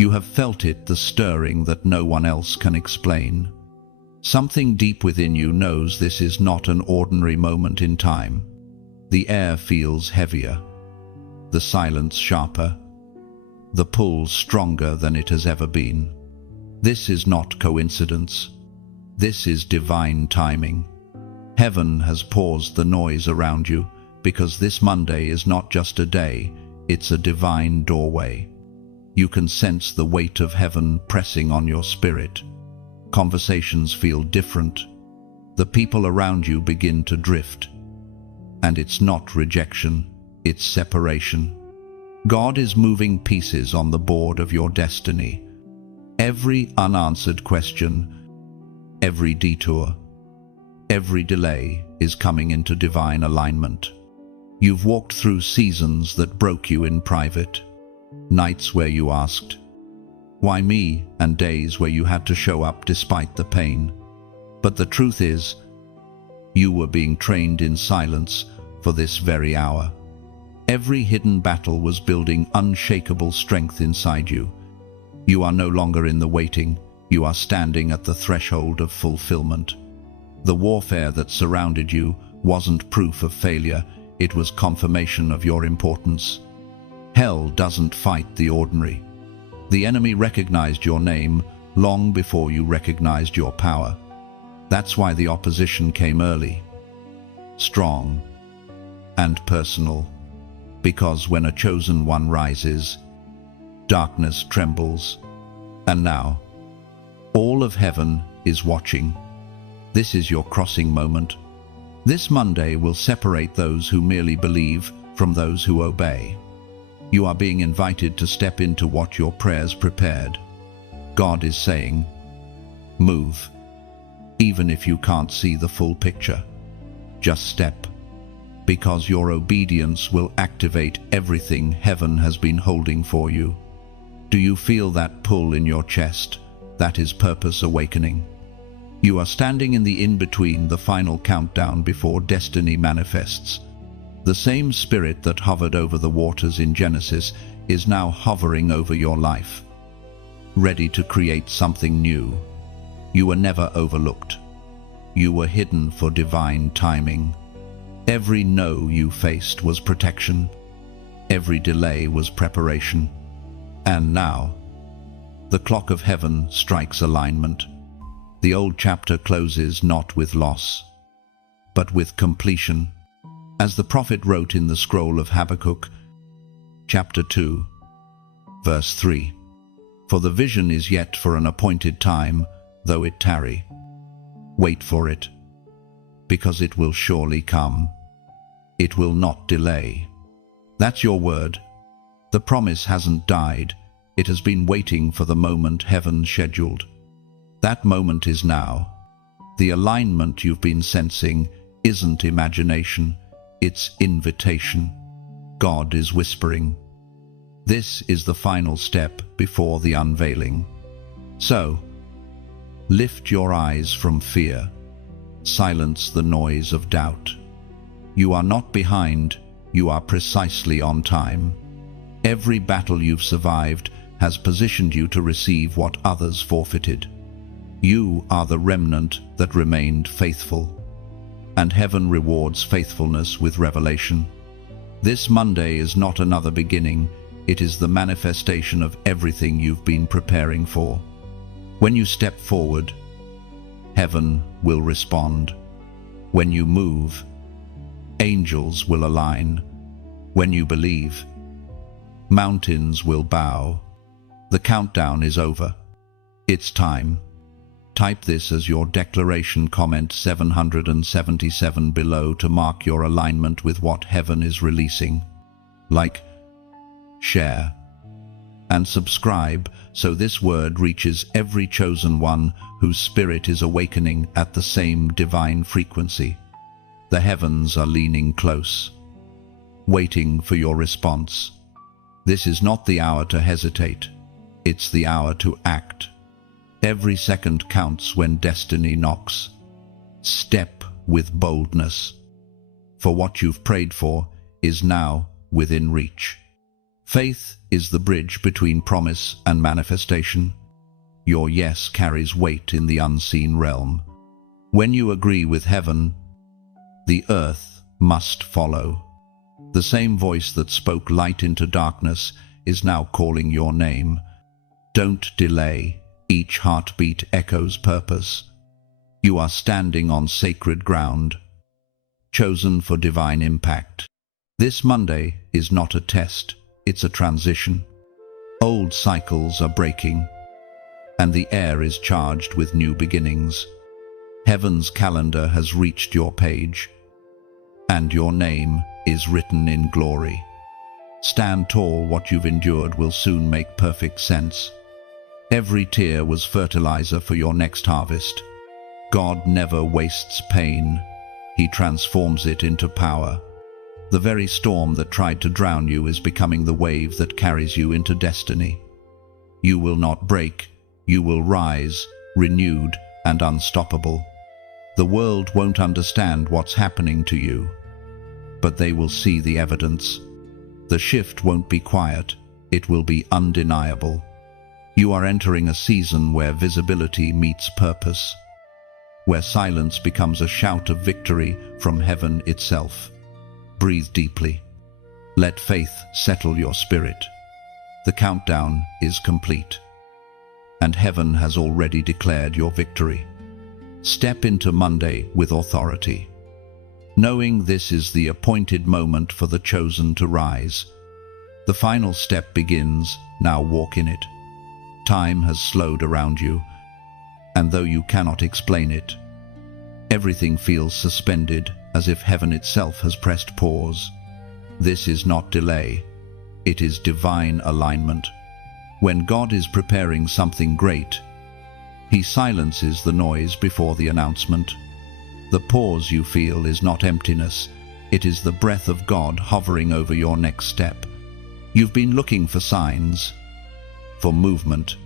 You have felt it, the stirring that no one else can explain. Something deep within you knows this is not an ordinary moment in time. The air feels heavier, the silence sharper, the pull stronger than it has ever been. This is not coincidence. This is divine timing. Heaven has paused the noise around you because this Monday is not just a day, it's a divine doorway. You can sense the weight of heaven pressing on your spirit. Conversations feel different. The people around you begin to drift. And it's not rejection, it's separation. God is moving pieces on the board of your destiny. Every unanswered question, every detour, every delay is coming into divine alignment. You've walked through seasons that broke you in private, nights where you asked, "Why me?" and days where you had to show up despite the pain. But the truth is, you were being trained in silence for this very hour. Every hidden battle was building unshakable strength inside you. You are no longer in the waiting, you are standing at the threshold of fulfillment. The warfare that surrounded you wasn't proof of failure, it was confirmation of your importance. Hell doesn't fight the ordinary. The enemy recognized your name long before you recognized your power. That's why the opposition came early, strong, and personal. Because when a chosen one rises, darkness trembles. And now, all of heaven is watching. This is your crossing moment. This Monday will separate those who merely believe from those who obey. You are being invited to step into what your prayers prepared. God is saying, move, even if you can't see the full picture. Just step, because your obedience will activate everything heaven has been holding for you. Do you feel that pull in your chest? That is purpose awakening. You are standing in the in-between, the final countdown before destiny manifests. The same spirit that hovered over the waters in Genesis is now hovering over your life, ready to create something new. You were never overlooked. You were hidden for divine timing. Every no you faced was protection. Every delay was preparation. And now, the clock of heaven strikes alignment. The old chapter closes not with loss, but with completion. As the prophet wrote in the scroll of Habakkuk, chapter 2, verse 3, "For the vision is yet for an appointed time, though it tarry. Wait for it, because it will surely come. It will not delay." That's your word. The promise hasn't died. It has been waiting for the moment heaven scheduled. That moment is now. The alignment you've been sensing isn't imagination, it's invitation. God is whispering. This is the final step before the unveiling. So, lift your eyes from fear. Silence the noise of doubt. You are not behind, you are precisely on time. Every battle you've survived has positioned you to receive what others forfeited. You are the remnant that remained faithful. And heaven rewards faithfulness with revelation. This Monday is not another beginning, it is the manifestation of everything you've been preparing for. When you step forward, heaven will respond. When you move, angels will align. When you believe, mountains will bow. The countdown is over. It's time. Type this as your declaration comment 777 below to mark your alignment with what heaven is releasing. Like, share, and subscribe so this word reaches every chosen one whose spirit is awakening at the same divine frequency. The heavens are leaning close, waiting for your response. This is not the hour to hesitate. It's the hour to act. Every second counts when destiny knocks. Step with boldness, for what you've prayed for is now within reach. Faith is the bridge between promise and manifestation. Your yes carries weight in the unseen realm. When you agree with heaven, the earth must follow. The same voice that spoke light into darkness is now calling your name. Don't delay. Each heartbeat echoes purpose. You are standing on sacred ground, chosen for divine impact. This Monday is not a test, it's a transition. Old cycles are breaking, and the air is charged with new beginnings. Heaven's calendar has reached your page, and your name is written in glory. Stand tall. What you've endured will soon make perfect sense. Every tear was fertilizer for your next harvest. God never wastes pain. He transforms it into power. The very storm that tried to drown you is becoming the wave that carries you into destiny. You will not break. You will rise, renewed and unstoppable. The world won't understand what's happening to you, but they will see the evidence. The shift won't be quiet. It will be undeniable. You are entering a season where visibility meets purpose, where silence becomes a shout of victory from heaven itself. Breathe deeply. Let faith settle your spirit. The countdown is complete, and heaven has already declared your victory. Step into Monday with authority, knowing this is the appointed moment for the chosen to rise. The final step begins. Now walk in it. Time has slowed around you, and though you cannot explain it, everything feels suspended, as if heaven itself has pressed pause. This is not delay, it is divine alignment. When God is preparing something great, He silences the noise before the announcement. The pause you feel is not emptiness, it is the breath of God hovering over your next step. You've been looking for signs, for movement,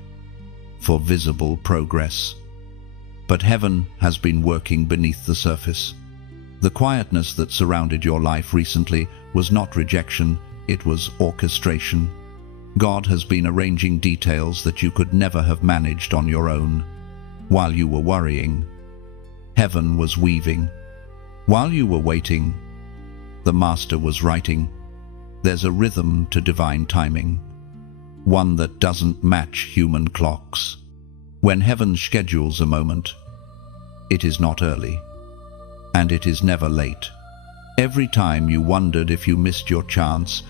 for visible progress. But heaven has been working beneath the surface. The quietness that surrounded your life recently was not rejection, it was orchestration. God has been arranging details that you could never have managed on your own. While you were worrying, heaven was weaving. While you were waiting, the Master was writing. There's a rhythm to divine timing, one that doesn't match human clocks. When heaven schedules a moment, it is not early, and it is never late. Every time you wondered if you missed your chance,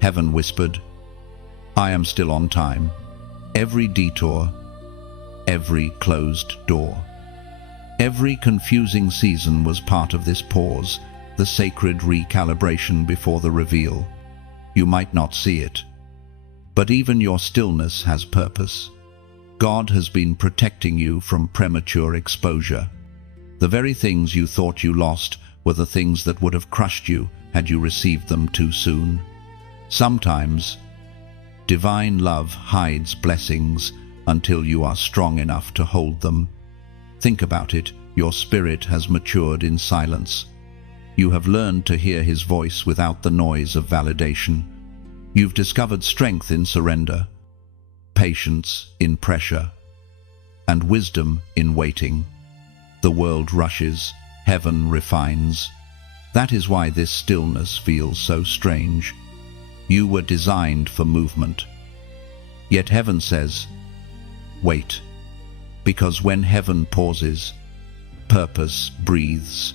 heaven whispered, I am still on time. Every detour, every closed door, every confusing season was part of this pause, the sacred recalibration before the reveal. You might not see it, but even your stillness has purpose. God has been protecting you from premature exposure. The very things you thought you lost were the things that would have crushed you had you received them too soon. Sometimes, divine love hides blessings until you are strong enough to hold them. Think about it. Your spirit has matured in silence. You have learned to hear His voice without the noise of validation. You've discovered strength in surrender, patience in pressure, and wisdom in waiting. The world rushes, heaven refines. That is why this stillness feels so strange. You were designed for movement. Yet heaven says, wait, because when heaven pauses, purpose breathes.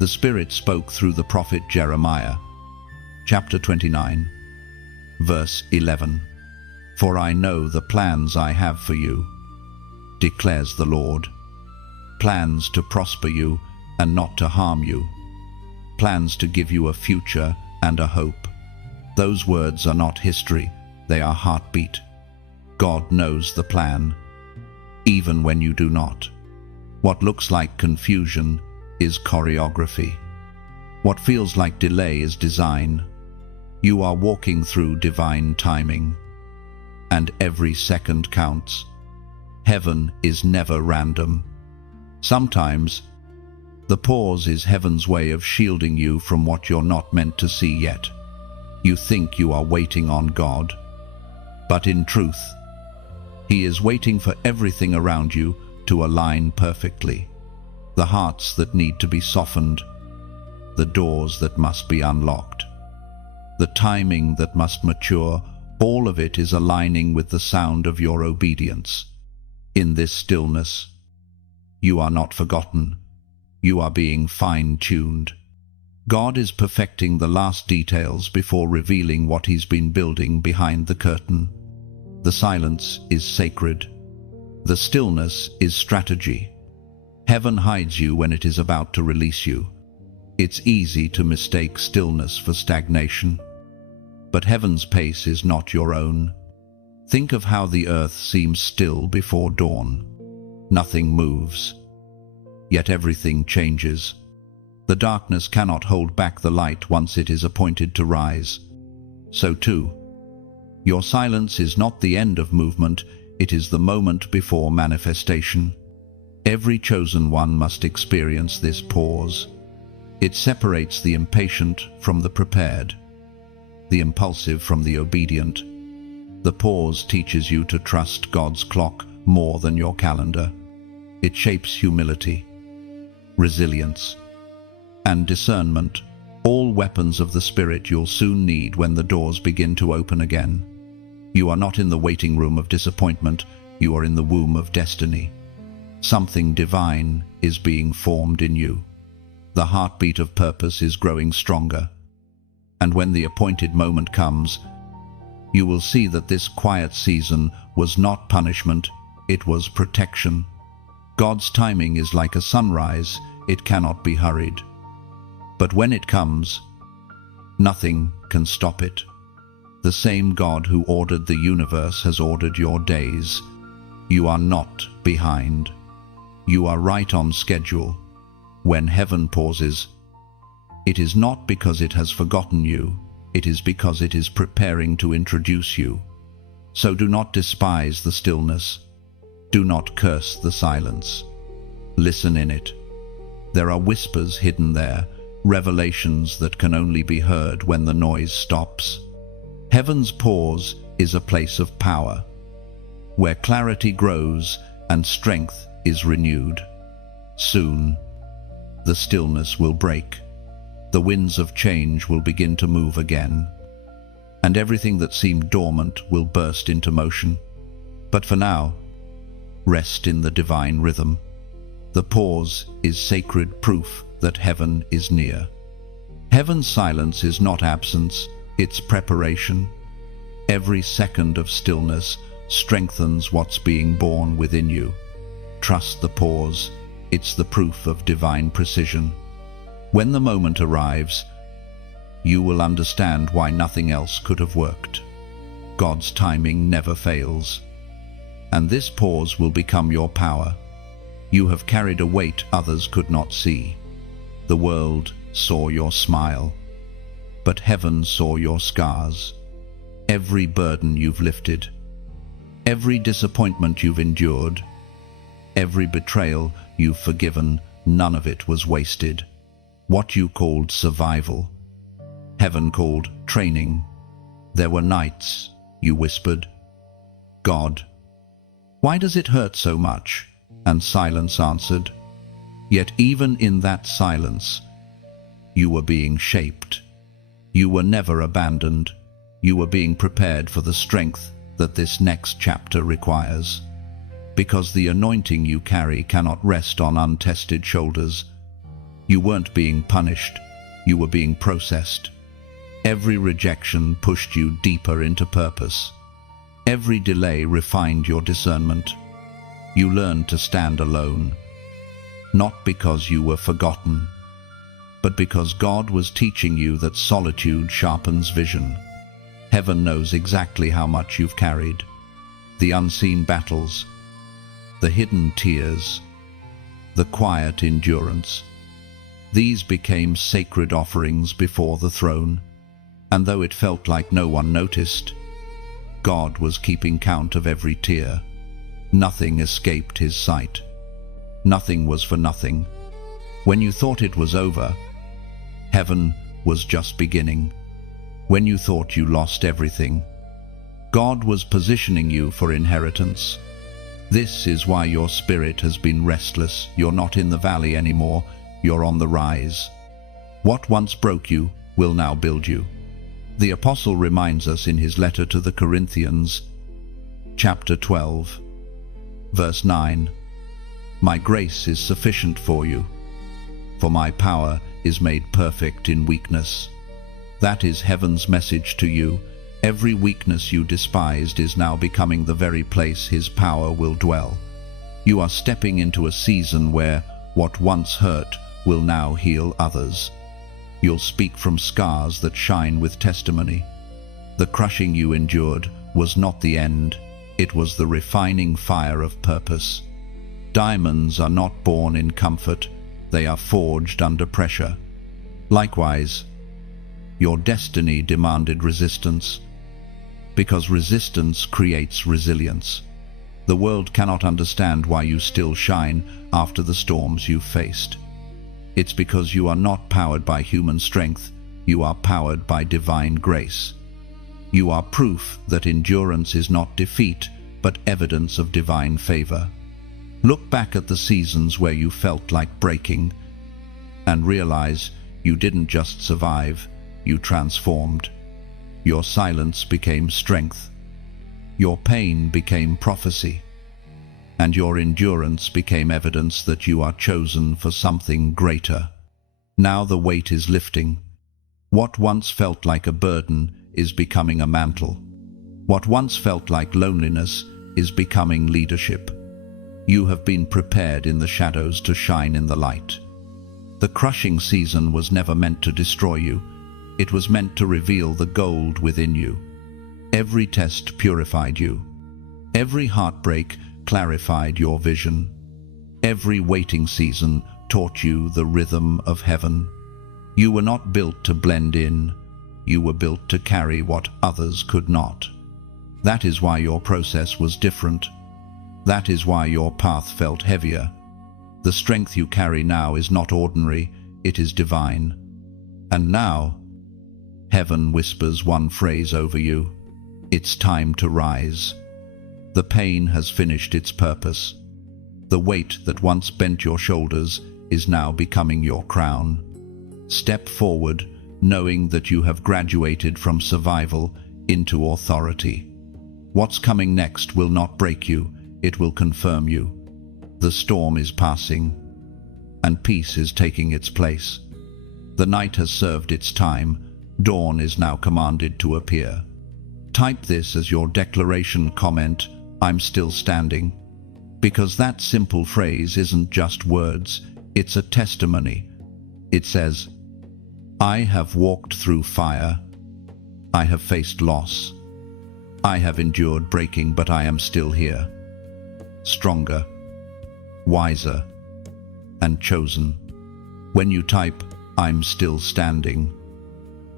The Spirit spoke through the prophet Jeremiah, chapter 29, verse 11. For I know the plans I have for you, declares the Lord. Plans to prosper you and not to harm you. Plans to give you a future and a hope. Those words are not history, they are heartbeat. God knows the plan, even when you do not. What looks like confusion is choreography. What feels like delay is design. You are walking through divine timing, and every second counts. Heaven is never random. Sometimes, the pause is heaven's way of shielding you from what you're not meant to see yet. You think you are waiting on God, but in truth, He is waiting for everything around you to align perfectly. The hearts that need to be softened, the doors that must be unlocked, the timing that must mature, all of it is aligning with the sound of your obedience. In this stillness, you are not forgotten. You are being fine-tuned. God is perfecting the last details before revealing what He's been building behind the curtain. The silence is sacred. The stillness is strategy. Heaven hides you when it is about to release you. It's easy to mistake stillness for stagnation. But heaven's pace is not your own. Think of how the earth seems still before dawn. Nothing moves. Yet everything changes. The darkness cannot hold back the light once it is appointed to rise. So too, your silence is not the end of movement, it is the moment before manifestation. Every chosen one must experience this pause. It separates the impatient from the prepared, the impulsive from the obedient. The pause teaches you to trust God's clock more than your calendar. It shapes humility, resilience, and discernment, all weapons of the Spirit you'll soon need when the doors begin to open again. You are not in the waiting room of disappointment, you are in the womb of destiny. Something divine is being formed in you. The heartbeat of purpose is growing stronger. And when the appointed moment comes, you will see that this quiet season was not punishment, it was protection. God's timing is like a sunrise, it cannot be hurried. But when it comes, nothing can stop it. The same God who ordered the universe has ordered your days. You are not behind. You are right on schedule. When heaven pauses, it is not because it has forgotten you, it is because it is preparing to introduce you. So do not despise the stillness. Do not curse the silence. Listen in it. There are whispers hidden there, revelations that can only be heard when the noise stops. Heaven's pause is a place of power, where clarity grows and strength is renewed. Soon, the stillness will break. The winds of change will begin to move again, and everything that seemed dormant will burst into motion. But for now, rest in the divine rhythm. The pause is sacred proof that heaven is near. Heaven's silence is not absence, it's preparation. Every second of stillness strengthens what's being born within you. Trust the pause, it's the proof of divine precision. When the moment arrives, you will understand why nothing else could have worked. God's timing never fails. And this pause will become your power. You have carried a weight others could not see. The world saw your smile, but heaven saw your scars. Every burden you've lifted, every disappointment you've endured, every betrayal you've forgiven, none of it was wasted. What you called survival, heaven called training. There were nights you whispered, "God, why does it hurt so much?" And silence answered. Yet even in that silence, you were being shaped. You were never abandoned. You were being prepared for the strength that this next chapter requires. Because the anointing you carry cannot rest on untested shoulders. You weren't being punished, you were being processed. Every rejection pushed you deeper into purpose. Every delay refined your discernment. You learned to stand alone, not because you were forgotten, but because God was teaching you that solitude sharpens vision. Heaven knows exactly how much you've carried. The unseen battles, the hidden tears, the quiet endurance. These became sacred offerings before the throne, and though it felt like no one noticed, God was keeping count of every tear. Nothing escaped His sight. Nothing was for nothing. When you thought it was over, heaven was just beginning. When you thought you lost everything, God was positioning you for inheritance. This is why your spirit has been restless. You're not in the valley anymore, you're on the rise. What once broke you will now build you. The apostle reminds us in his letter to the Corinthians, chapter 12, verse 9, "My grace is sufficient for you, for my power is made perfect in weakness." That is heaven's message to you. Every weakness you despised is now becoming the very place his power will dwell. You are stepping into a season where what once hurt will now heal others. You'll speak from scars that shine with testimony. The crushing you endured was not the end, it was the refining fire of purpose. Diamonds are not born in comfort, they are forged under pressure. Likewise, your destiny demanded resistance, because resistance creates resilience. The world cannot understand why you still shine after the storms you've faced. It's because you are not powered by human strength, you are powered by divine grace. You are proof that endurance is not defeat, but evidence of divine favor. Look back at the seasons where you felt like breaking, and realize you didn't just survive, you transformed. Your silence became strength. Your pain became prophecy. And your endurance became evidence that you are chosen for something greater. Now the weight is lifting. What once felt like a burden is becoming a mantle. What once felt like loneliness is becoming leadership. You have been prepared in the shadows to shine in the light. The crushing season was never meant to destroy you. It was meant to reveal the gold within you. Every test purified you. Every heartbreak clarified your vision. Every waiting season taught you the rhythm of heaven. You were not built to blend in. You were built to carry what others could not. That is why your process was different. That is why your path felt heavier. The strength you carry now is not ordinary, it is divine. And now, heaven whispers one phrase over you. It's time to rise. The pain has finished its purpose. The weight that once bent your shoulders is now becoming your crown. Step forward, knowing that you have graduated from survival into authority. What's coming next will not break you, it will confirm you. The storm is passing, and peace is taking its place. The night has served its time. Dawn is now commanded to appear. Type this as your declaration comment, "I'm still standing." Because that simple phrase isn't just words, it's a testimony. It says, "I have walked through fire. I have faced loss. I have endured breaking, but I am still here. Stronger, wiser, and chosen." When you type, "I'm still standing,"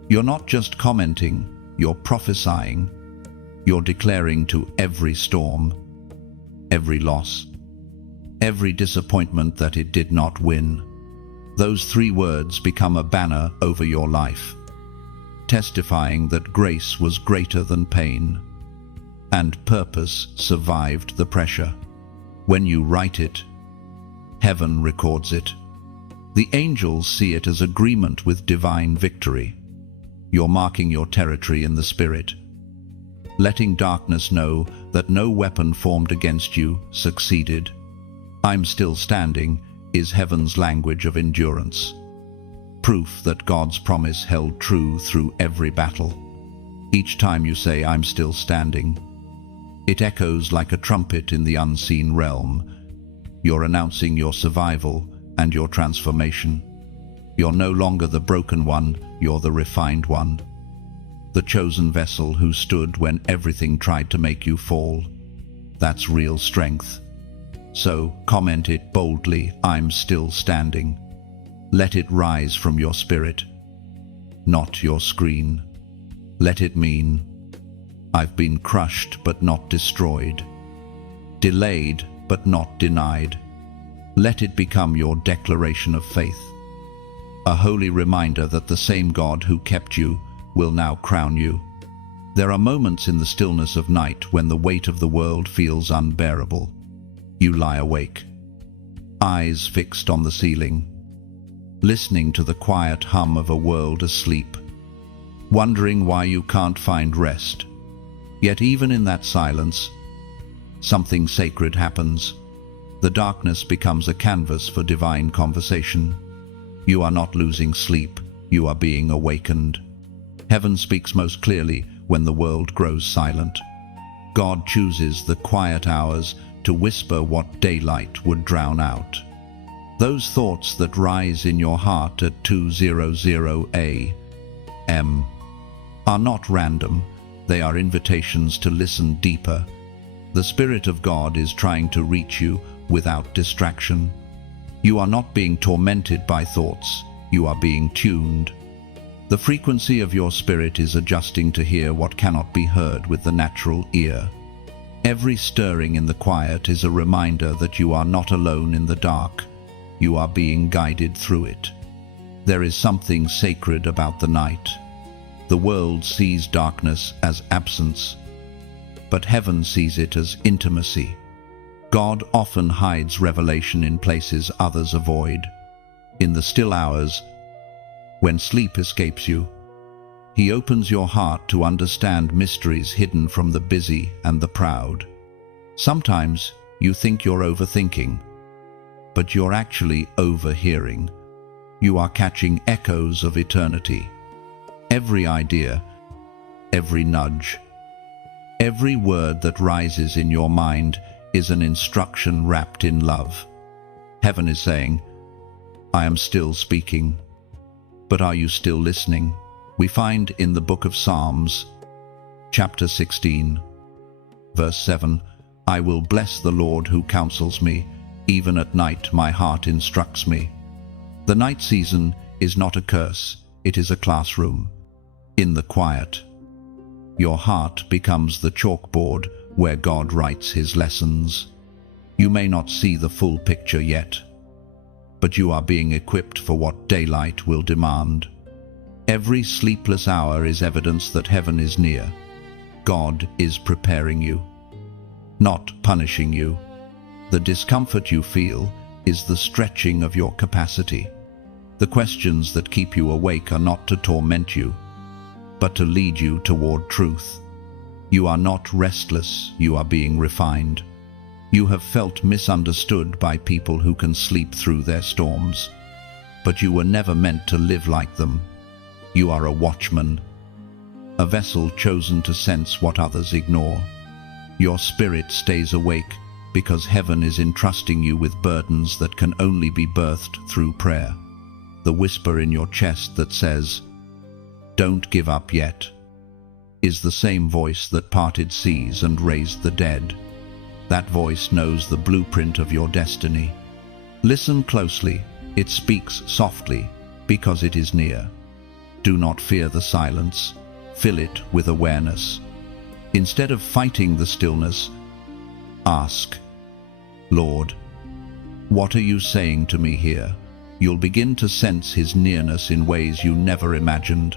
you're not just commenting, you're prophesying. You're declaring to every storm, every loss, every disappointment that it did not win. Those 3 words become a banner over your life, testifying that grace was greater than pain, and purpose survived the pressure. When you write it, heaven records it. The angels see it as agreement with divine victory. You're marking your territory in the Spirit, letting darkness know that no weapon formed against you succeeded. "I'm still standing" is heaven's language of endurance. Proof that God's promise held true through every battle. Each time you say, "I'm still standing," it echoes like a trumpet in the unseen realm. You're announcing your survival and your transformation. You're no longer the broken one, you're the refined one. The chosen vessel who stood when everything tried to make you fall. That's real strength. So comment it boldly, "I'm still standing." Let it rise from your spirit, not your screen. Let it mean, "I've been crushed but not destroyed, delayed but not denied." Let it become your declaration of faith, a holy reminder that the same God who kept you will now crown you. There are moments in the stillness of night when the weight of the world feels unbearable. You lie awake, eyes fixed on the ceiling, listening to the quiet hum of a world asleep, wondering why you can't find rest. Yet even in that silence, something sacred happens. The darkness becomes a canvas for divine conversation. You are not losing sleep, you are being awakened. Heaven speaks most clearly when the world grows silent. God chooses the quiet hours to whisper what daylight would drown out. Those thoughts that rise in your heart at 2:00 a.m. are not random, they are invitations to listen deeper. The Spirit of God is trying to reach you without distraction. You are not being tormented by thoughts, you are being tuned. The frequency of your spirit is adjusting to hear what cannot be heard with the natural ear. Every stirring in the quiet is a reminder that you are not alone in the dark. You are being guided through it. There is something sacred about the night. The world sees darkness as absence, but heaven sees it as intimacy. God often hides revelation in places others avoid. In the still hours, when sleep escapes you, He opens your heart to understand mysteries hidden from the busy and the proud. Sometimes you think you're overthinking, but you're actually overhearing. You are catching echoes of eternity. Every idea, every nudge, every word that rises in your mind is an instruction wrapped in love. Heaven is saying, I am still speaking, but are you still listening? We find in the book of Psalms, chapter 16, verse 7, I will bless the Lord who counsels me. Even at night my heart instructs me. The night season is not a curse, it is a classroom. In the quiet, your heart becomes the chalkboard where God writes His lessons. You may not see the full picture yet, but you are being equipped for what daylight will demand. Every sleepless hour is evidence that heaven is near. God is preparing you, not punishing you. The discomfort you feel is the stretching of your capacity. The questions that keep you awake are not to torment you, but to lead you toward truth. You are not restless, you are being refined. You have felt misunderstood by people who can sleep through their storms, but you were never meant to live like them. You are a watchman, a vessel chosen to sense what others ignore. Your spirit stays awake because heaven is entrusting you with burdens that can only be birthed through prayer. The whisper in your chest that says, "Don't give up yet," is the same voice that parted seas and raised the dead. That voice knows the blueprint of your destiny. Listen closely, it speaks softly because it is near. Do not fear the silence, fill it with awareness. Instead of fighting the stillness, ask, Lord, what are you saying to me here? You'll begin to sense His nearness in ways you never imagined.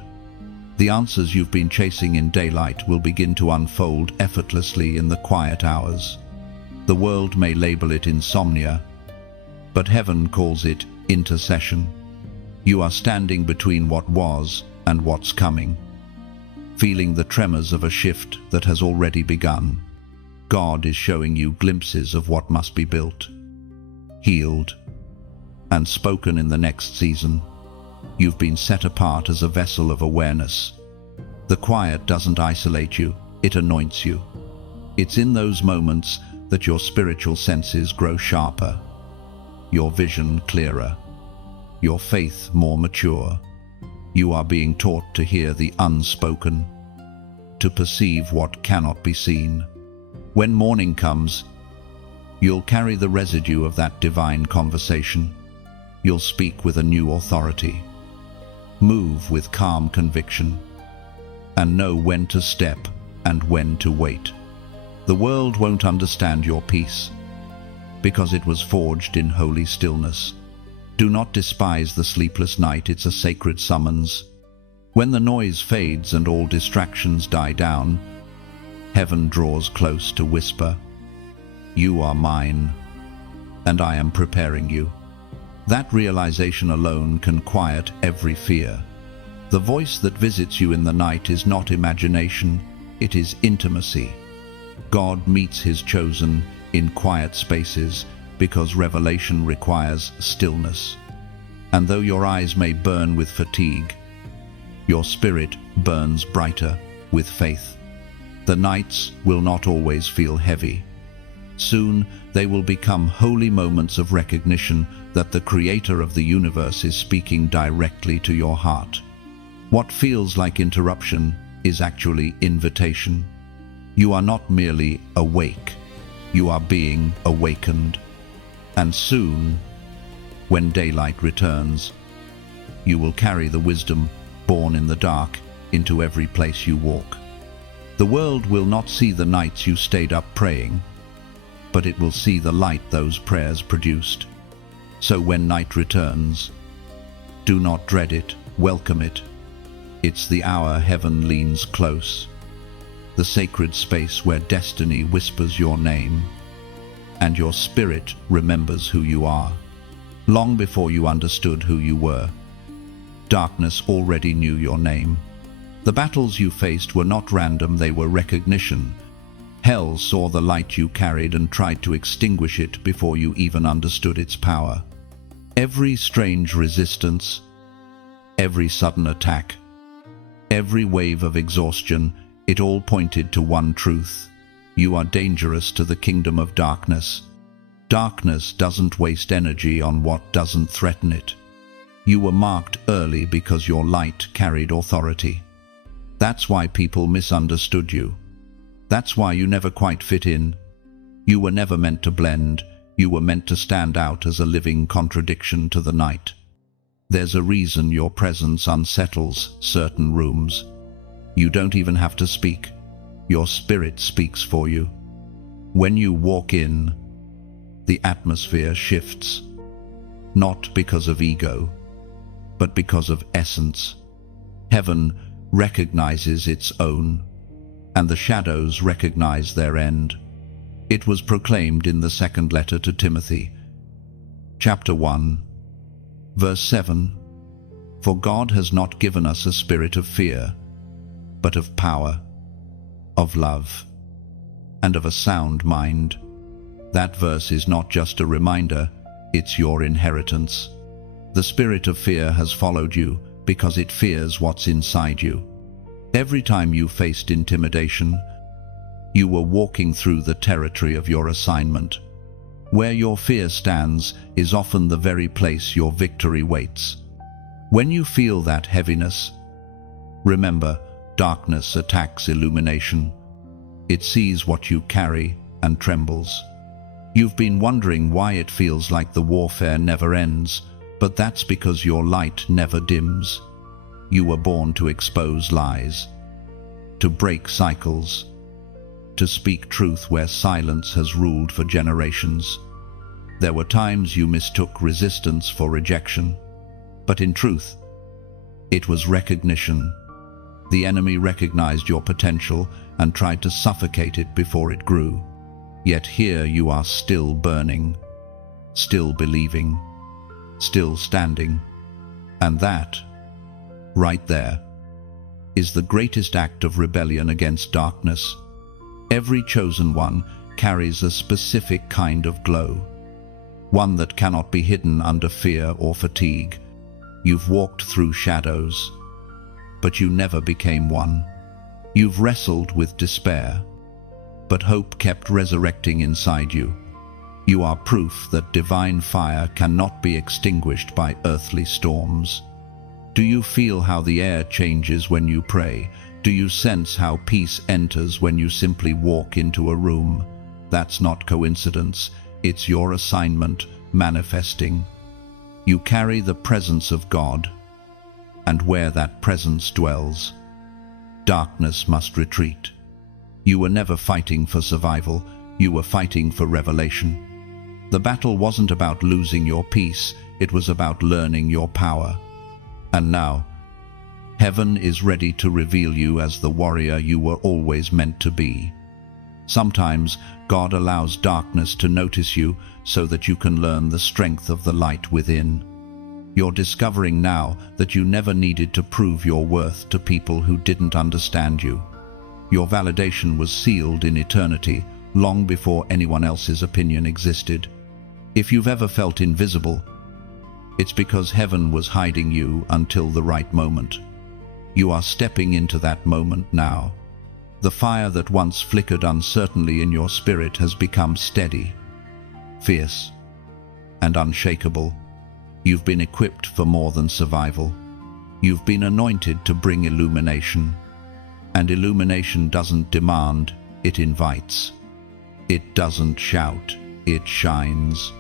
The answers you've been chasing in daylight will begin to unfold effortlessly in the quiet hours. The world may label it insomnia, but heaven calls it intercession. You are standing between what was and what's coming, feeling the tremors of a shift that has already begun. God is showing you glimpses of what must be built, healed, and spoken in the next season. You've been set apart as a vessel of awareness. The quiet doesn't isolate you, it anoints you. It's in those moments that your spiritual senses grow sharper, your vision clearer, your faith more mature. You are being taught to hear the unspoken, to perceive what cannot be seen. When morning comes, you'll carry the residue of that divine conversation. You'll speak with a new authority, move with calm conviction, and know when to step and when to wait. The world won't understand your peace, because it was forged in holy stillness. Do not despise the sleepless night, it's a sacred summons. When the noise fades and all distractions die down, heaven draws close to whisper, "You are mine, and I am preparing you." That realization alone can quiet every fear. The voice that visits you in the night is not imagination, it is intimacy. God meets his chosen in quiet spaces because revelation requires stillness. And though your eyes may burn with fatigue, your spirit burns brighter with faith. The nights will not always feel heavy. Soon they will become holy moments of recognition that the Creator of the universe is speaking directly to your heart. What feels like interruption is actually invitation. You are not merely awake, you are being awakened. And soon, when daylight returns, you will carry the wisdom born in the dark into every place you walk. The world will not see the nights you stayed up praying, but it will see the light those prayers produced. So when night returns, do not dread it, welcome it. It's the hour heaven leans close, the sacred space where destiny whispers your name, and your spirit remembers who you are. Long before you understood who you were, darkness already knew your name. The battles you faced were not random, they were recognition. Hell saw the light you carried and tried to extinguish it before you even understood its power. Every strange resistance, every sudden attack, every wave of exhaustion, it all pointed to one truth. You are dangerous to the kingdom of darkness. Darkness doesn't waste energy on what doesn't threaten it. You were marked early because your light carried authority. That's why people misunderstood you. That's why you never quite fit in. You were never meant to blend. You were meant to stand out as a living contradiction to the night. There's a reason your presence unsettles certain rooms. You don't even have to speak. Your spirit speaks for you. When you walk in, the atmosphere shifts, not because of ego, but because of essence. Heaven recognizes its own, and the shadows recognize their end. It was proclaimed in the second letter to Timothy, chapter 1, verse 7, "For God has not given us a spirit of fear, but of power, of love, and of a sound mind." That verse is not just a reminder, it's your inheritance. The spirit of fear has followed you because it fears what's inside you. Every time you faced intimidation, you were walking through the territory of your assignment. Where your fear stands is often the very place your victory waits. When you feel that heaviness, remember, darkness attacks illumination. It sees what you carry and trembles. You've been wondering why it feels like the warfare never ends, but that's because your light never dims. You were born to expose lies, to break cycles, to speak truth where silence has ruled for generations. There were times you mistook resistance for rejection, but in truth, it was recognition. The enemy recognized your potential and tried to suffocate it before it grew. Yet here you are, still burning, still believing, still standing. And that, right there, is the greatest act of rebellion against darkness. Every chosen one carries a specific kind of glow, one that cannot be hidden under fear or fatigue. You've walked through shadows, but you never became one. You've wrestled with despair, but hope kept resurrecting inside you. You are proof that divine fire cannot be extinguished by earthly storms. Do you feel how the air changes when you pray? Do you sense how peace enters when you simply walk into a room? That's not coincidence, it's your assignment manifesting. You carry the presence of God, and where that presence dwells, darkness must retreat. You were never fighting for survival, you were fighting for revelation. The battle wasn't about losing your peace, it was about learning your power. And now, Heaven is ready to reveal you as the warrior you were always meant to be. Sometimes God allows darkness to notice you so that you can learn the strength of the light within. You're discovering now that you never needed to prove your worth to people who didn't understand you. Your validation was sealed in eternity, long before anyone else's opinion existed. If you've ever felt invisible, it's because heaven was hiding you until the right moment. You are stepping into that moment now. The fire that once flickered uncertainly in your spirit has become steady, fierce, and unshakable. You've been equipped for more than survival. You've been anointed to bring illumination. And illumination doesn't demand, it invites. It doesn't shout, it shines.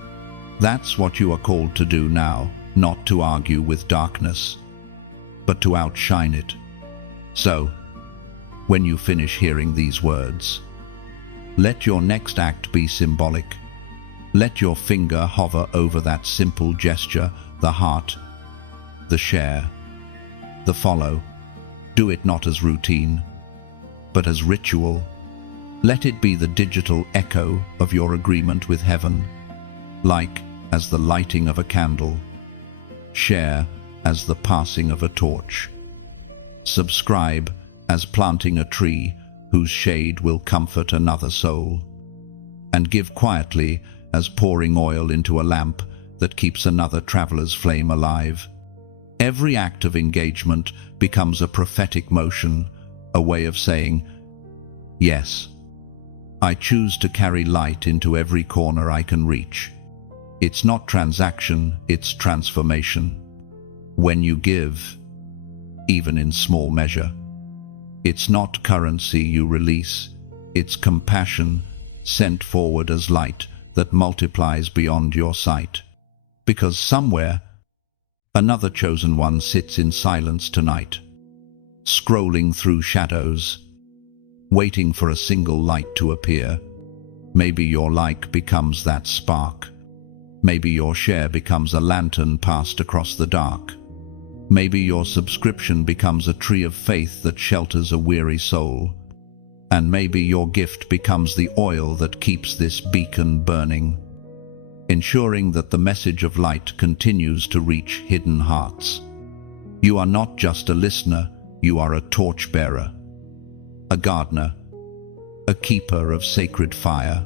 That's what you are called to do now, not to argue with darkness, but to outshine it. So, when you finish hearing these words, let your next act be symbolic. Let your finger hover over that simple gesture, the heart, the share, the follow. Do it not as routine, but as ritual. Let it be the digital echo of your agreement with heaven, like as the lighting of a candle, share as the passing of a torch, subscribe as planting a tree whose shade will comfort another soul, and give quietly as pouring oil into a lamp that keeps another traveler's flame alive. Every act of engagement becomes a prophetic motion, a way of saying, yes, I choose to carry light into every corner I can reach. It's not transaction, it's transformation. When you give, even in small measure, it's not currency you release, it's compassion sent forward as light that multiplies beyond your sight. Because somewhere, another chosen one sits in silence tonight, scrolling through shadows, waiting for a single light to appear. Maybe your like becomes that spark. Maybe your share becomes a lantern passed across the dark. Maybe your subscription becomes a tree of faith that shelters a weary soul. And maybe your gift becomes the oil that keeps this beacon burning, ensuring that the message of light continues to reach hidden hearts. You are not just a listener, you are a torchbearer, a gardener, a keeper of sacred fire.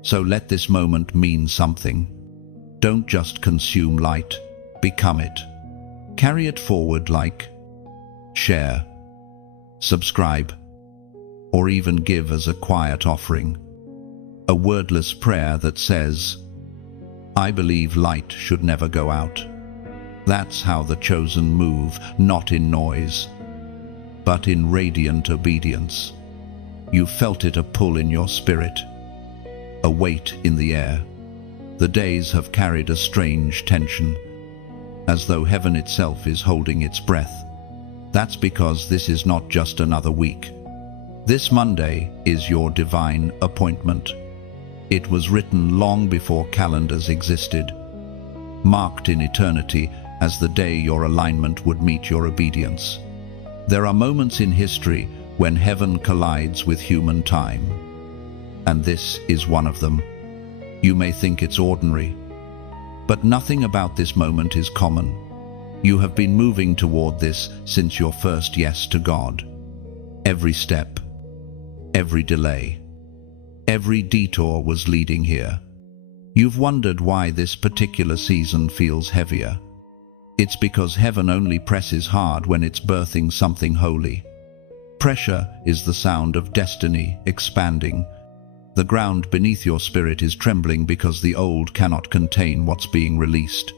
So let this moment mean something. Don't just consume light, become it. Carry it forward like share, subscribe, or even give as a quiet offering. A wordless prayer that says, I believe light should never go out. That's how the chosen move, not in noise, but in radiant obedience. You felt it, a pull in your spirit, a weight in the air. The days have carried a strange tension, as though heaven itself is holding its breath. That's because this is not just another week. This Monday is your divine appointment. It was written long before calendars existed, marked in eternity as the day your alignment would meet your obedience. There are moments in history when heaven collides with human time, and this is one of them. You may think it's ordinary, but nothing about this moment is common. You have been moving toward this since your first yes to God. Every step, every delay, every detour was leading here. You've wondered why this particular season feels heavier. It's because heaven only presses hard when it's birthing something holy. Pressure is the sound of destiny expanding. The ground beneath your spirit is trembling because the old cannot contain what's being released.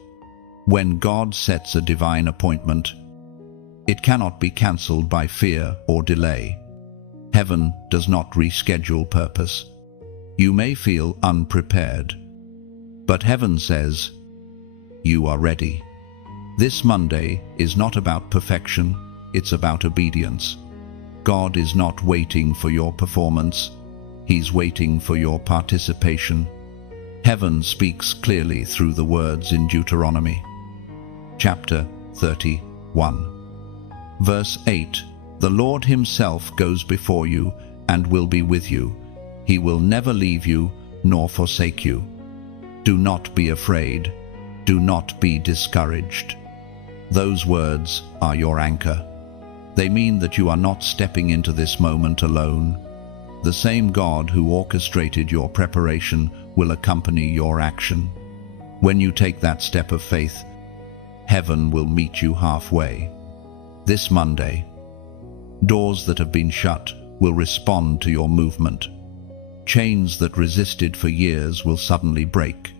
When God sets a divine appointment, it cannot be cancelled by fear or delay. Heaven does not reschedule purpose. You may feel unprepared, but heaven says, you are ready. This Monday is not about perfection, it's about obedience. God is not waiting for your performance, He's waiting for your participation. Heaven speaks clearly through the words in Deuteronomy, chapter 31. Verse 8, "The Lord himself goes before you and will be with you. He will never leave you nor forsake you. Do not be afraid. Do not be discouraged." Those words are your anchor. They mean that you are not stepping into this moment alone. The same God who orchestrated your preparation will accompany your action. When you take that step of faith, heaven will meet you halfway. This Monday, doors that have been shut will respond to your movement. Chains that resisted for years will suddenly break.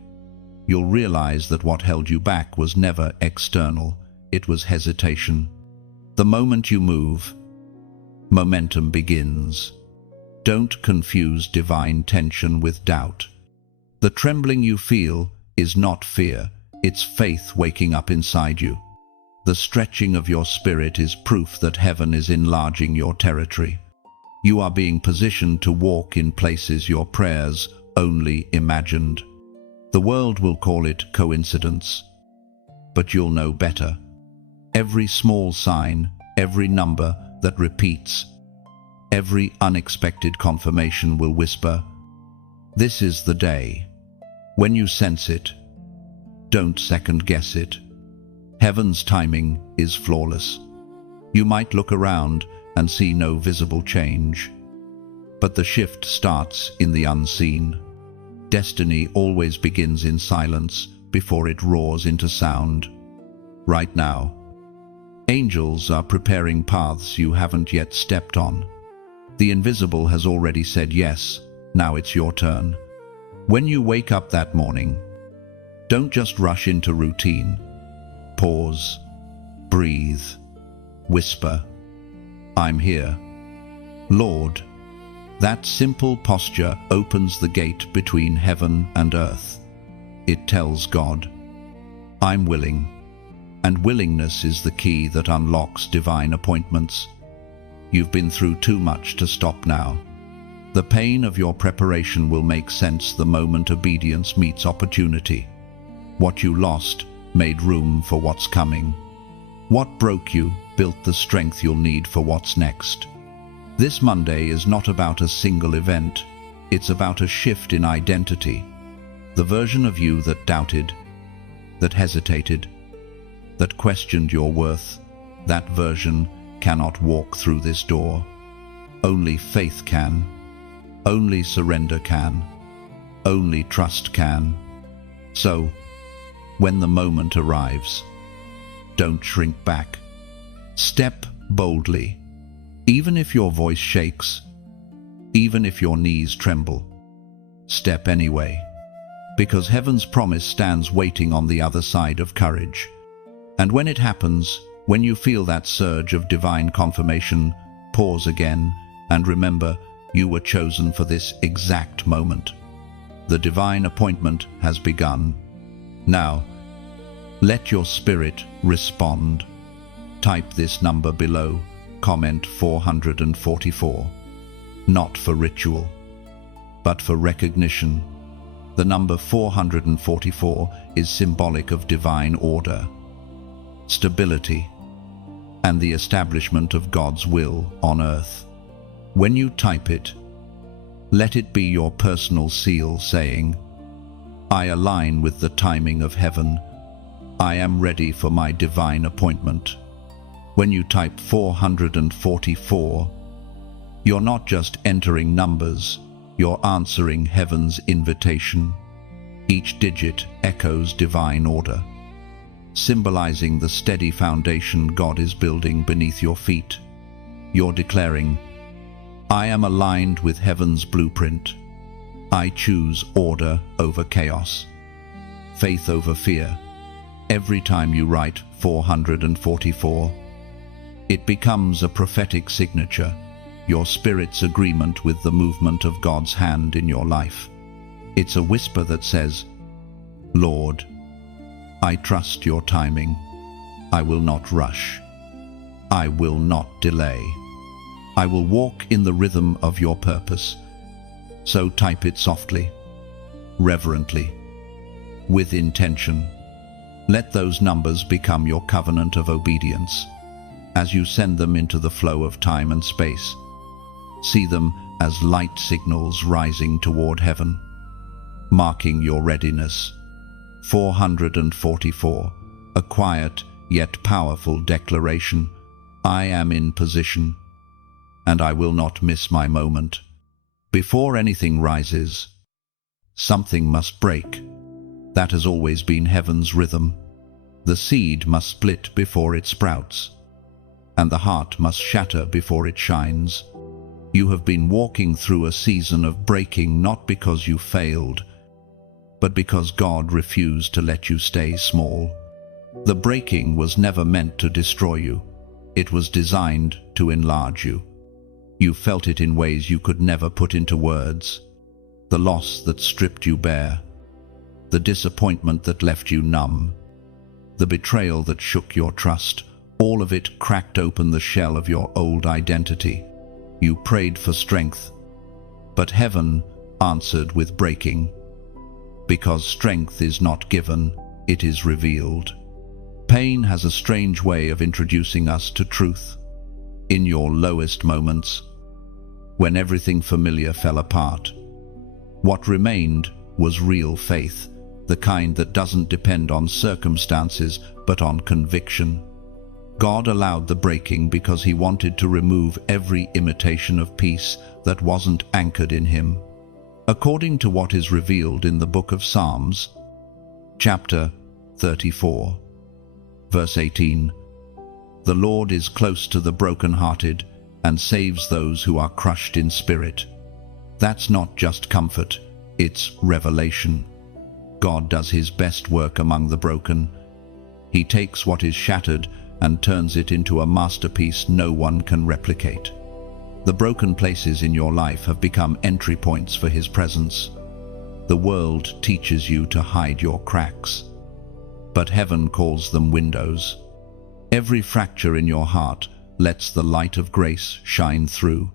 You'll realize that what held you back was never external, it was hesitation. The moment you move, momentum begins. Don't confuse divine tension with doubt. The trembling you feel is not fear, it's faith waking up inside you. The stretching of your spirit is proof that heaven is enlarging your territory. You are being positioned to walk in places your prayers only imagined. The world will call it coincidence, but you'll know better. Every small sign, every number that repeats, every unexpected confirmation will whisper, "This is the day." When you sense it, don't second-guess it. Heaven's timing is flawless. You might look around and see no visible change, but the shift starts in the unseen. Destiny always begins in silence before it roars into sound. Right now, angels are preparing paths you haven't yet stepped on. The invisible has already said yes, now it's your turn. When you wake up that morning, don't just rush into routine. Pause, breathe, whisper, "I'm here, Lord." That simple posture opens the gate between heaven and earth. It tells God, "I'm willing," and willingness is the key that unlocks divine appointments. You've been through too much to stop now. The pain of your preparation will make sense the moment obedience meets opportunity. What you lost made room for what's coming. What broke you built the strength you'll need for what's next. This Monday is not about a single event, it's about a shift in identity. The version of you that doubted, that hesitated, that questioned your worth, that version cannot walk through this door. Only faith can. Only surrender can. Only trust can. So, when the moment arrives, don't shrink back. Step boldly. Even if your voice shakes, even if your knees tremble, step anyway. Because heaven's promise stands waiting on the other side of courage. And when it happens, when you feel that surge of divine confirmation, pause again and remember you were chosen for this exact moment. The divine appointment has begun. Now, let your spirit respond. Type this number below, comment 444. Not for ritual, but for recognition. The number 444 is symbolic of divine order, stability, and the establishment of God's will on earth. When you type it, let it be your personal seal saying, "I align with the timing of heaven. I am ready for my divine appointment." When you type 444, you're not just entering numbers, you're answering heaven's invitation. Each digit echoes divine order, symbolizing the steady foundation God is building beneath your feet. You're declaring, "I am aligned with heaven's blueprint. I choose order over chaos, faith over fear." Every time you write 444, it becomes a prophetic signature, your spirit's agreement with the movement of God's hand in your life. It's a whisper that says, "Lord, I trust your timing. I will not rush. I will not delay. I will walk in the rhythm of your purpose." So type it softly, reverently, with intention. Let those numbers become your covenant of obedience. as you send them into the flow of time and space. See them as light signals rising toward heaven, marking your readiness. 444. A quiet yet powerful declaration. I am in position, and I will not miss my moment. Before anything rises, something must break. That has always been heaven's rhythm. The seed must split before it sprouts, and the heart must shatter before it shines. You have been walking through a season of breaking, not because you failed, but because God refused to let you stay small. The breaking was never meant to destroy you. It was designed to enlarge you. You felt it in ways you could never put into words. The loss that stripped you bare, the disappointment that left you numb, the betrayal that shook your trust, all of it cracked open the shell of your old identity. You prayed for strength, but heaven answered with breaking. Because strength is not given, it is revealed. Pain has a strange way of introducing us to truth. In your lowest moments, when everything familiar fell apart, what remained was real faith, the kind that doesn't depend on circumstances but on conviction. God allowed the breaking because He wanted to remove every imitation of peace that wasn't anchored in Him. According to what is revealed in the book of Psalms, chapter 34, verse 18, the Lord is close to the brokenhearted and saves those who are crushed in spirit. That's not just comfort, it's revelation. God does His best work among the broken. He takes what is shattered and turns it into a masterpiece no one can replicate. The broken places in your life have become entry points for His presence. The world teaches you to hide your cracks, but heaven calls them windows. Every fracture in your heart lets the light of grace shine through.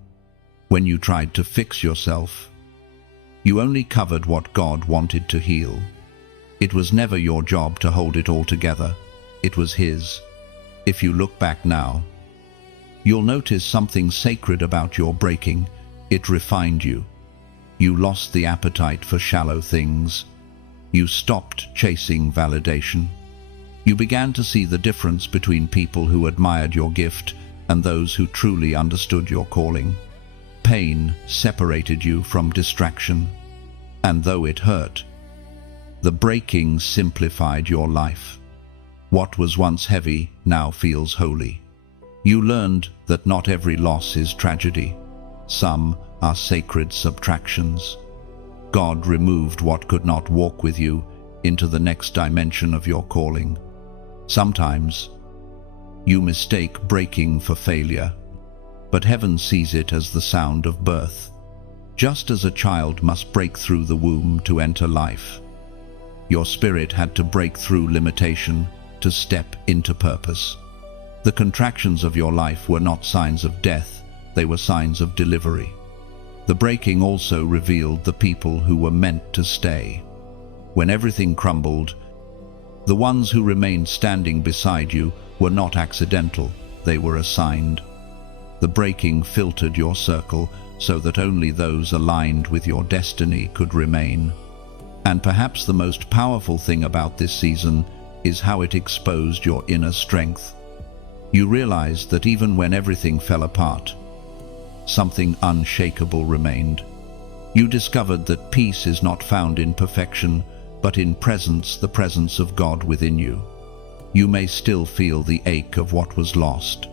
When you tried to fix yourself, you only covered what God wanted to heal. It was never your job to hold it all together. It was His. If you look back now, you'll notice something sacred about your breaking. It refined you. You lost the appetite for shallow things. You stopped chasing validation. You began to see the difference between people who admired your gift and those who truly understood your calling. Pain separated you from distraction, and though it hurt, the breaking simplified your life. What was once heavy now feels holy. You learned that not every loss is tragedy. Some are sacred subtractions. God removed what could not walk with you into the next dimension of your calling. Sometimes you mistake breaking for failure, but heaven sees it as the sound of birth. Just as a child must break through the womb to enter life, your spirit had to break through limitation to step into purpose. The contractions of your life were not signs of death, they were signs of delivery. The breaking also revealed the people who were meant to stay. When everything crumbled, the ones who remained standing beside you were not accidental, they were assigned. The breaking filtered your circle so that only those aligned with your destiny could remain. And perhaps the most powerful thing about this season is how it exposed your inner strength. You realized that even when everything fell apart, something unshakable remained. You discovered that peace is not found in perfection, but in presence, the presence of God within you. You may still feel the ache of what was lost,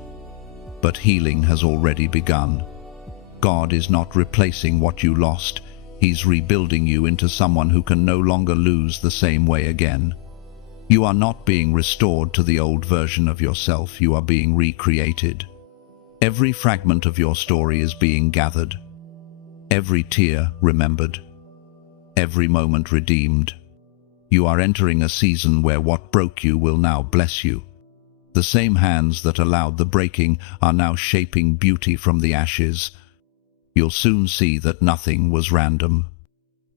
but healing has already begun. God is not replacing what you lost, He's rebuilding you into someone who can no longer lose the same way again. You are not being restored to the old version of yourself, you are being recreated. Every fragment of your story is being gathered, every tear remembered, every moment redeemed. You are entering a season where what broke you will now bless you. The same hands that allowed the breaking are now shaping beauty from the ashes. You'll soon see that nothing was random.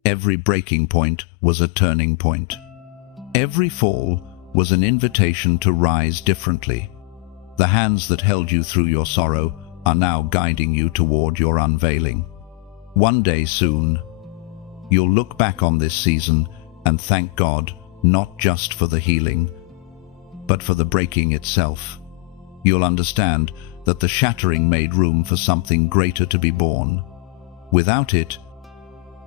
Every breaking point was a turning point. Every fall was an invitation to rise differently. The hands that held you through your sorrow are now guiding you toward your unveiling. One day soon, you'll look back on this season and thank God not just for the healing, but for the breaking itself. You'll understand that the shattering made room for something greater to be born. Without it,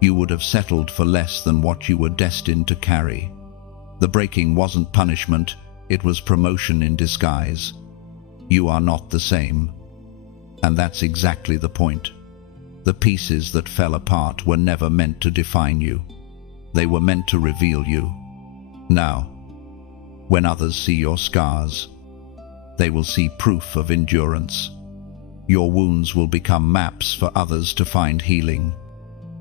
you would have settled for less than what you were destined to carry. The breaking wasn't punishment, it was promotion in disguise. You are not the same. And that's exactly the point. The pieces that fell apart were never meant to define you. They were meant to reveal you. Now, when others see your scars, they will see proof of endurance. Your wounds will become maps for others to find healing.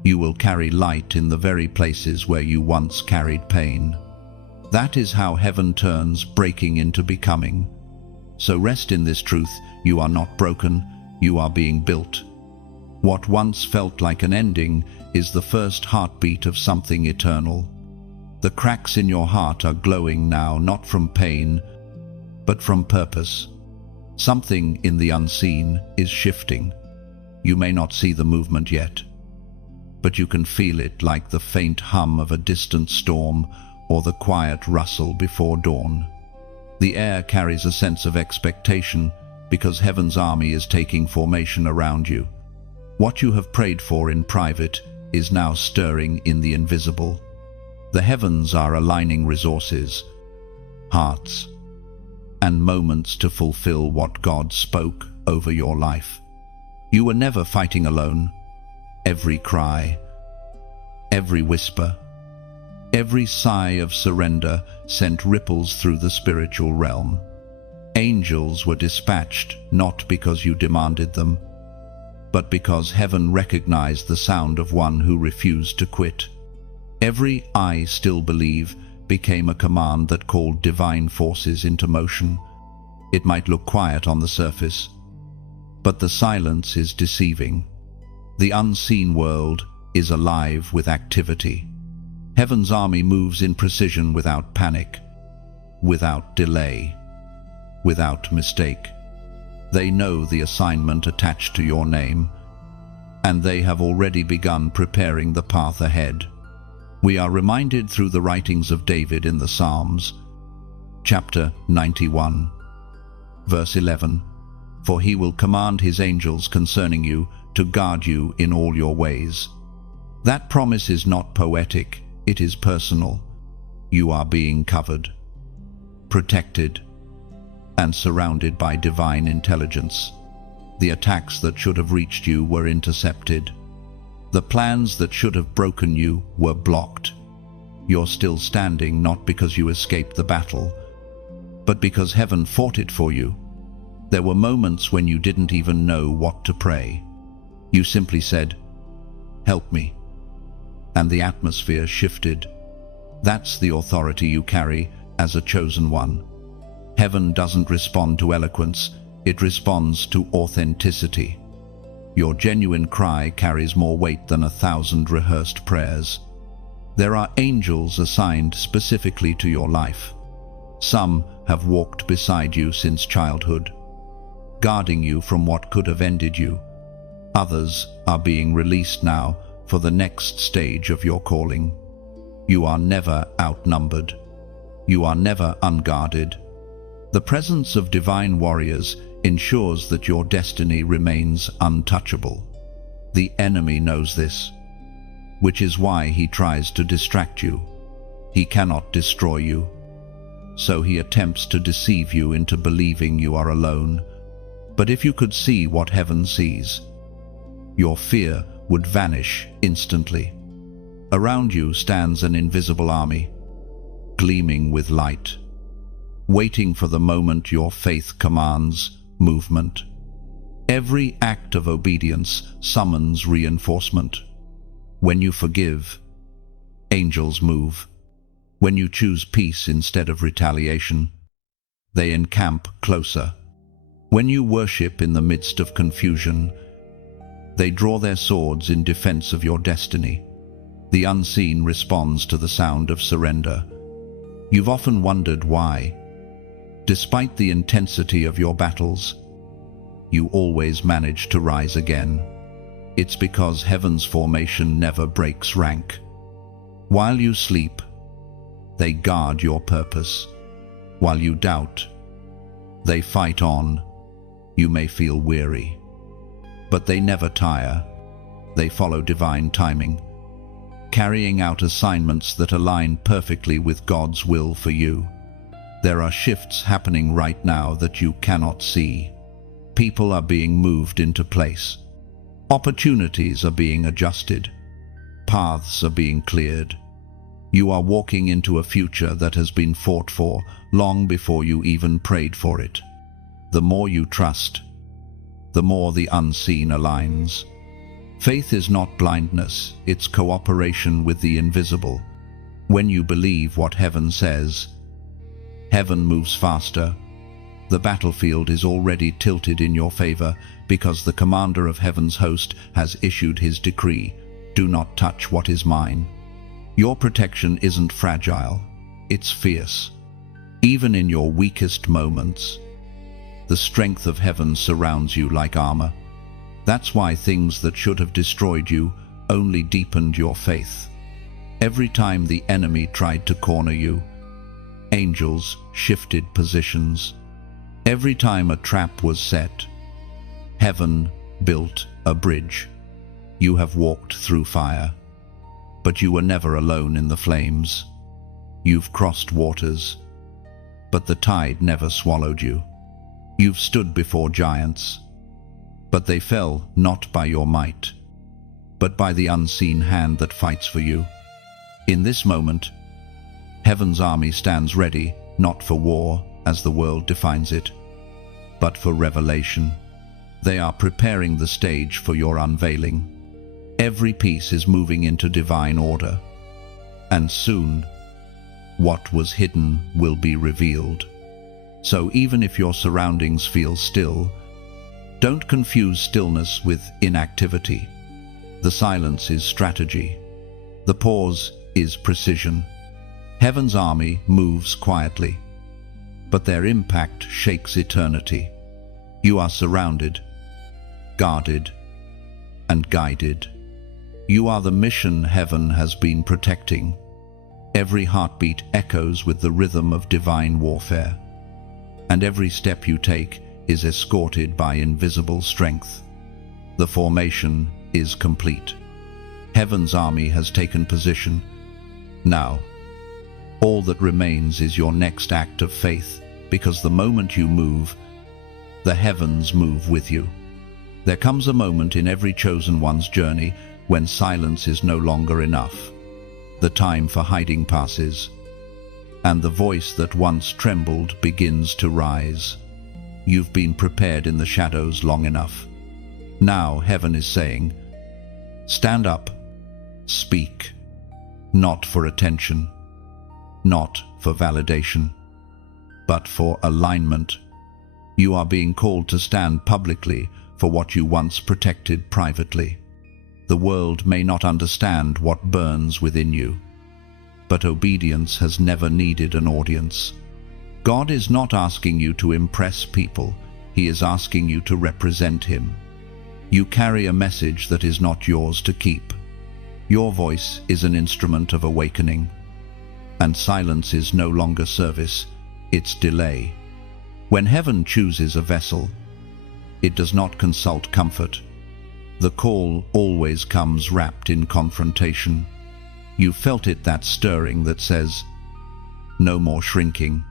You will carry light in the very places where you once carried pain. That is how heaven turns breaking into becoming. So rest in this truth: you are not broken, you are being built. What once felt like an ending is the first heartbeat of something eternal. The cracks in your heart are glowing now, not from pain, but from purpose. Something in the unseen is shifting. You may not see the movement yet, but you can feel it, like the faint hum of a distant storm or the quiet rustle before dawn. The air carries a sense of expectation because heaven's army is taking formation around you. What you have prayed for in private is now stirring in the invisible. The heavens are aligning resources, hearts, and moments to fulfill what God spoke over your life. You were never fighting alone. Every cry, every whisper, every sigh of surrender sent ripples through the spiritual realm. Angels were dispatched not because you demanded them, but because heaven recognized the sound of one who refused to quit. Every "I still believe" became a command that called divine forces into motion. It might look quiet on the surface, but the silence is deceiving. The unseen world is alive with activity. Heaven's army moves in precision, without panic, without delay, without mistake. They know the assignment attached to your name, and they have already begun preparing the path ahead. We are reminded through the writings of David in the Psalms, chapter 91, verse 11, "For he will command his angels concerning you to guard you in all your ways." That promise is not poetic, it is personal. You are being covered, protected, and surrounded by divine intelligence. The attacks that should have reached you were intercepted. The plans that should have broken you were blocked. You're still standing, not because you escaped the battle, but because heaven fought it for you. There were moments when you didn't even know what to pray. You simply said, "Help me," and the atmosphere shifted. That's the authority you carry as a chosen one. Heaven doesn't respond to eloquence, it responds to authenticity. Your genuine cry carries more weight than 1,000 rehearsed prayers. There are angels assigned specifically to your life. Some have walked beside you since childhood, guarding you from what could have ended you. Others are being released now for the next stage of your calling. You are never outnumbered. You are never unguarded. The presence of divine warriors ensures that your destiny remains untouchable. The enemy knows this, which is why he tries to distract you. He cannot destroy you, so he attempts to deceive you into believing you are alone. But if you could see what heaven sees, your fear would vanish instantly. Around you stands an invisible army, gleaming with light, waiting for the moment your faith commands movement. Every act of obedience summons reinforcement. When you forgive, angels move. When you choose peace instead of retaliation, they encamp closer. When you worship in the midst of confusion, they draw their swords in defense of your destiny. The unseen responds to the sound of surrender. You've often wondered why. Despite the intensity of your battles, you always manage to rise again. It's because heaven's formation never breaks rank. While you sleep, they guard your purpose. While you doubt, they fight on. You may feel weary, but they never tire. They follow divine timing, carrying out assignments that align perfectly with God's will for you. There are shifts happening right now that you cannot see. People are being moved into place. Opportunities are being adjusted. Paths are being cleared. You are walking into a future that has been fought for long before you even prayed for it. The more you trust, the more the unseen aligns. Faith is not blindness, it's cooperation with the invisible. When you believe what heaven says, heaven moves faster. The battlefield is already tilted in your favor because the commander of heaven's host has issued his decree. Do not touch what is mine. Your protection isn't fragile, it's fierce. Even in your weakest moments, the strength of heaven surrounds you like armor. That's why things that should have destroyed you only deepened your faith. Every time the enemy tried to corner you, angels shifted positions. Every time a trap was set, heaven built a bridge. You have walked through fire, but you were never alone in the flames. You've crossed waters, but the tide never swallowed you. You've stood before giants, but they fell not by your might, but by the unseen hand that fights for you. In this moment, heaven's army stands ready, not for war, as the world defines it, but for revelation. They are preparing the stage for your unveiling. Every piece is moving into divine order, and soon, what was hidden will be revealed. So even if your surroundings feel still, don't confuse stillness with inactivity. The silence is strategy. The pause is precision. Heaven's army moves quietly, but their impact shakes eternity. You are surrounded, guarded, and guided. You are the mission heaven has been protecting. Every heartbeat echoes with the rhythm of divine warfare, and every step you take is escorted by invisible strength. The formation is complete. Heaven's army has taken position. Now, all that remains is your next act of faith, because the moment you move, the heavens move with you. There comes a moment in every chosen one's journey when silence is no longer enough. The time for hiding passes, and the voice that once trembled begins to rise. You've been prepared in the shadows long enough. Now heaven is saying, stand up, speak, not for attention, not for validation, but for alignment. You are being called to stand publicly for what you once protected privately. The world may not understand what burns within you, but obedience has never needed an audience. God is not asking you to impress people, He is asking you to represent Him. You carry a message that is not yours to keep. Your voice is an instrument of awakening, and silence is no longer service, it's delay. When heaven chooses a vessel, it does not consult comfort. The call always comes wrapped in confrontation. You felt it, that stirring that says, no more shrinking.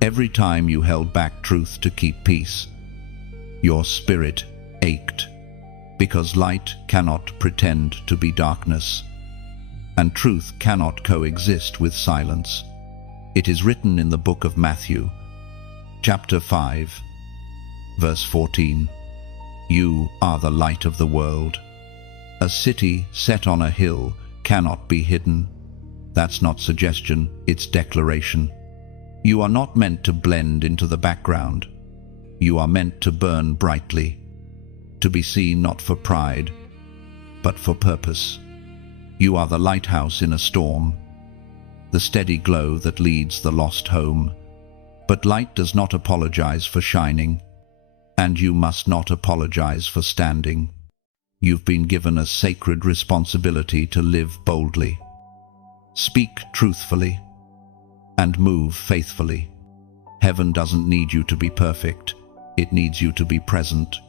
Every time you held back truth to keep peace, your spirit ached, because light cannot pretend to be darkness, and truth cannot coexist with silence. It is written in the book of Matthew, chapter 5, verse 14, you are the light of the world. A city set on a hill cannot be hidden. That's not suggestion, it's declaration. You are not meant to blend into the background. You are meant to burn brightly, to be seen not for pride, but for purpose. You are the lighthouse in a storm, the steady glow that leads the lost home. But light does not apologize for shining, and you must not apologize for standing. You've been given a sacred responsibility to live boldly, speak truthfully, and move faithfully. Heaven doesn't need you to be perfect, it needs you to be present.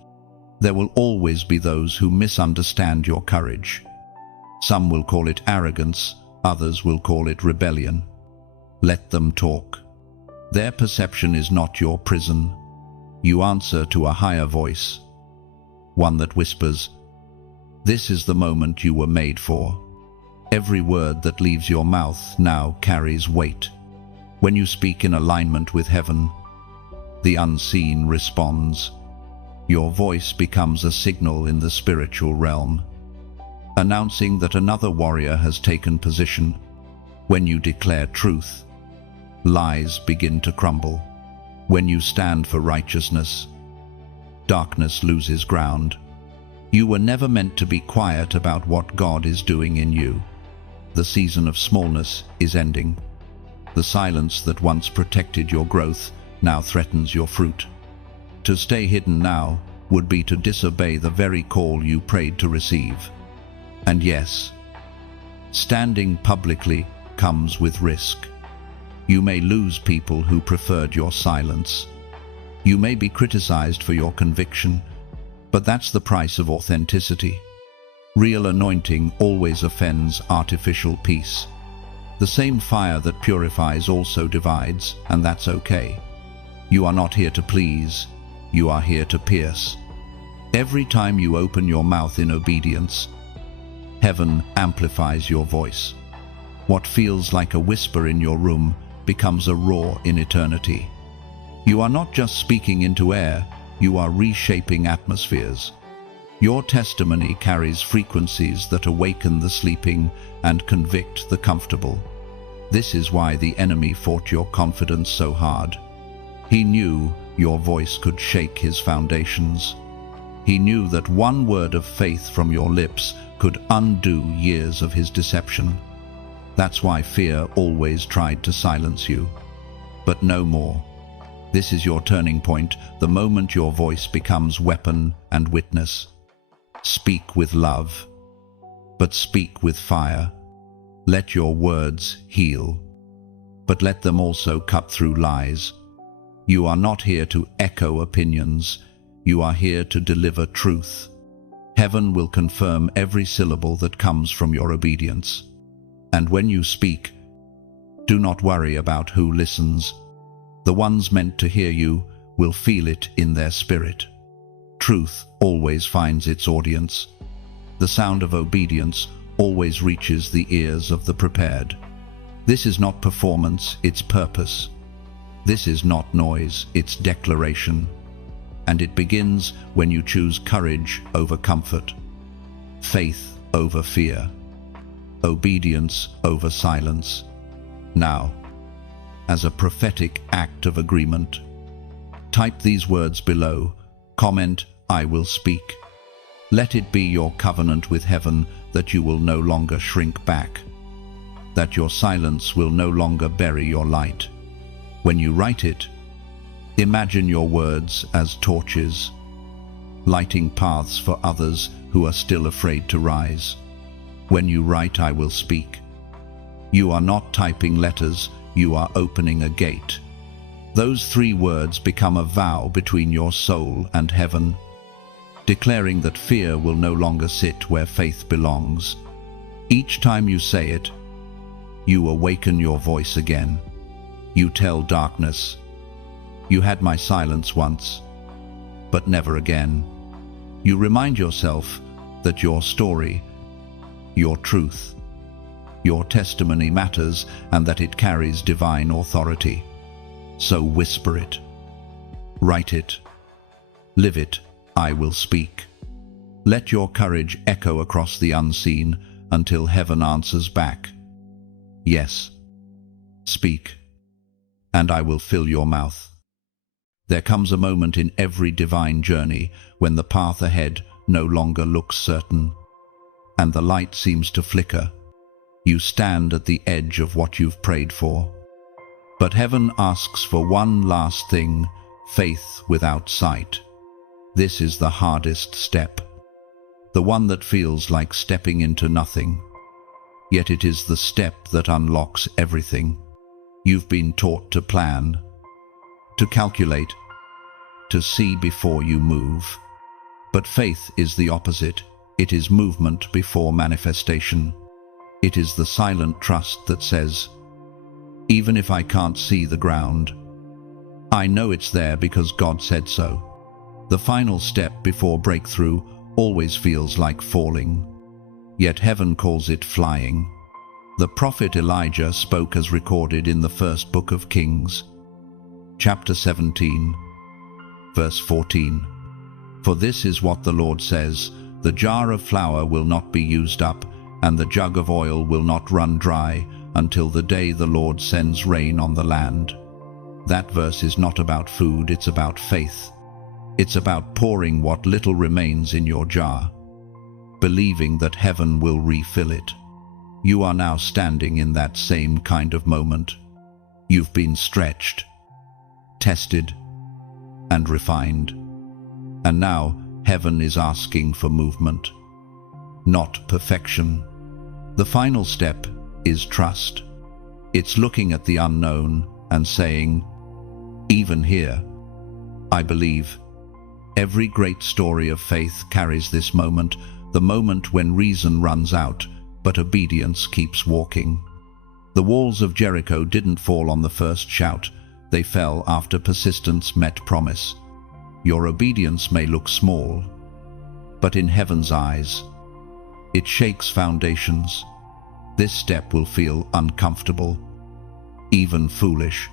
There will always be those who misunderstand your courage. Some will call it arrogance, others will call it rebellion. Let them talk. Their perception is not your prison. You answer to a higher voice, one that whispers, "This is the moment you were made for." Every word that leaves your mouth now carries weight. When you speak in alignment with heaven, the unseen responds. Your voice becomes a signal in the spiritual realm, announcing that another warrior has taken position. When you declare truth, lies begin to crumble. When you stand for righteousness, darkness loses ground. You were never meant to be quiet about what God is doing in you. The season of smallness is ending. The silence that once protected your growth now threatens your fruit. To stay hidden now would be to disobey the very call you prayed to receive. And yes, standing publicly comes with risk. You may lose people who preferred your silence. You may be criticized for your conviction, but that's the price of authenticity. Real anointing always offends artificial peace. The same fire that purifies also divides, and that's okay. You are not here to please, you are here to pierce. Every time you open your mouth in obedience, heaven amplifies your voice. What feels like a whisper in your room becomes a roar in eternity. You are not just speaking into air, you are reshaping atmospheres. Your testimony carries frequencies that awaken the sleeping and convict the comfortable. This is why the enemy fought your confidence so hard. He knew your voice could shake his foundations. He knew that one word of faith from your lips could undo years of his deception. That's why fear always tried to silence you. But no more. This is your turning point, the moment your voice becomes weapon and witness. Speak with love, but speak with fire. Let your words heal, but let them also cut through lies. You are not here to echo opinions, you are here to deliver truth. Heaven will confirm every syllable that comes from your obedience. And when you speak, do not worry about who listens. The ones meant to hear you will feel it in their spirit. Truth always finds its audience. The sound of obedience always reaches the ears of the prepared. This is not performance, it's purpose. This is not noise, it's declaration. And it begins when you choose courage over comfort, faith over fear, obedience over silence. Now, as a prophetic act of agreement, type these words below. Comment, "I will speak." Let it be your covenant with heaven that you will no longer shrink back, that your silence will no longer bury your light. When you write it, imagine your words as torches, lighting paths for others who are still afraid to rise. When you write, "I will speak," you are not typing letters, you are opening a gate. Those 3 words become a vow between your soul and heaven, declaring that fear will no longer sit where faith belongs. Each time you say it, you awaken your voice again. You tell darkness, "You had my silence once, but never again." You remind yourself that your story, your truth, your testimony matters and that it carries divine authority. So whisper it, write it, live it, "I will speak." Let your courage echo across the unseen until heaven answers back. Yes, speak, and I will fill your mouth. There comes a moment in every divine journey when the path ahead no longer looks certain, and the light seems to flicker. You stand at the edge of what you've prayed for. But heaven asks for one last thing: faith without sight. This is the hardest step, the one that feels like stepping into nothing. Yet it is the step that unlocks everything. You've been taught to plan, to calculate, to see before you move. But faith is the opposite. It is movement before manifestation. It is the silent trust that says, even if I can't see the ground, I know it's there because God said so. The final step before breakthrough always feels like falling, yet heaven calls it flying. The prophet Elijah spoke as recorded in the first book of Kings, chapter 17, verse 14. For this is what the Lord says: the jar of flour will not be used up, and the jug of oil will not run dry, until the day the Lord sends rain on the land. That verse is not about food, it's about faith. It's about pouring what little remains in your jar, believing that heaven will refill it. You are now standing in that same kind of moment. You've been stretched, tested, and refined. And now heaven is asking for movement, not perfection. The final step is trust. It's looking at the unknown and saying, even here, I believe. Every great story of faith carries this moment, the moment when reason runs out, but obedience keeps walking. The walls of Jericho didn't fall on the first shout. They fell after persistence met promise. Your obedience may look small, but in heaven's eyes, it shakes foundations. This step will feel uncomfortable, even foolish.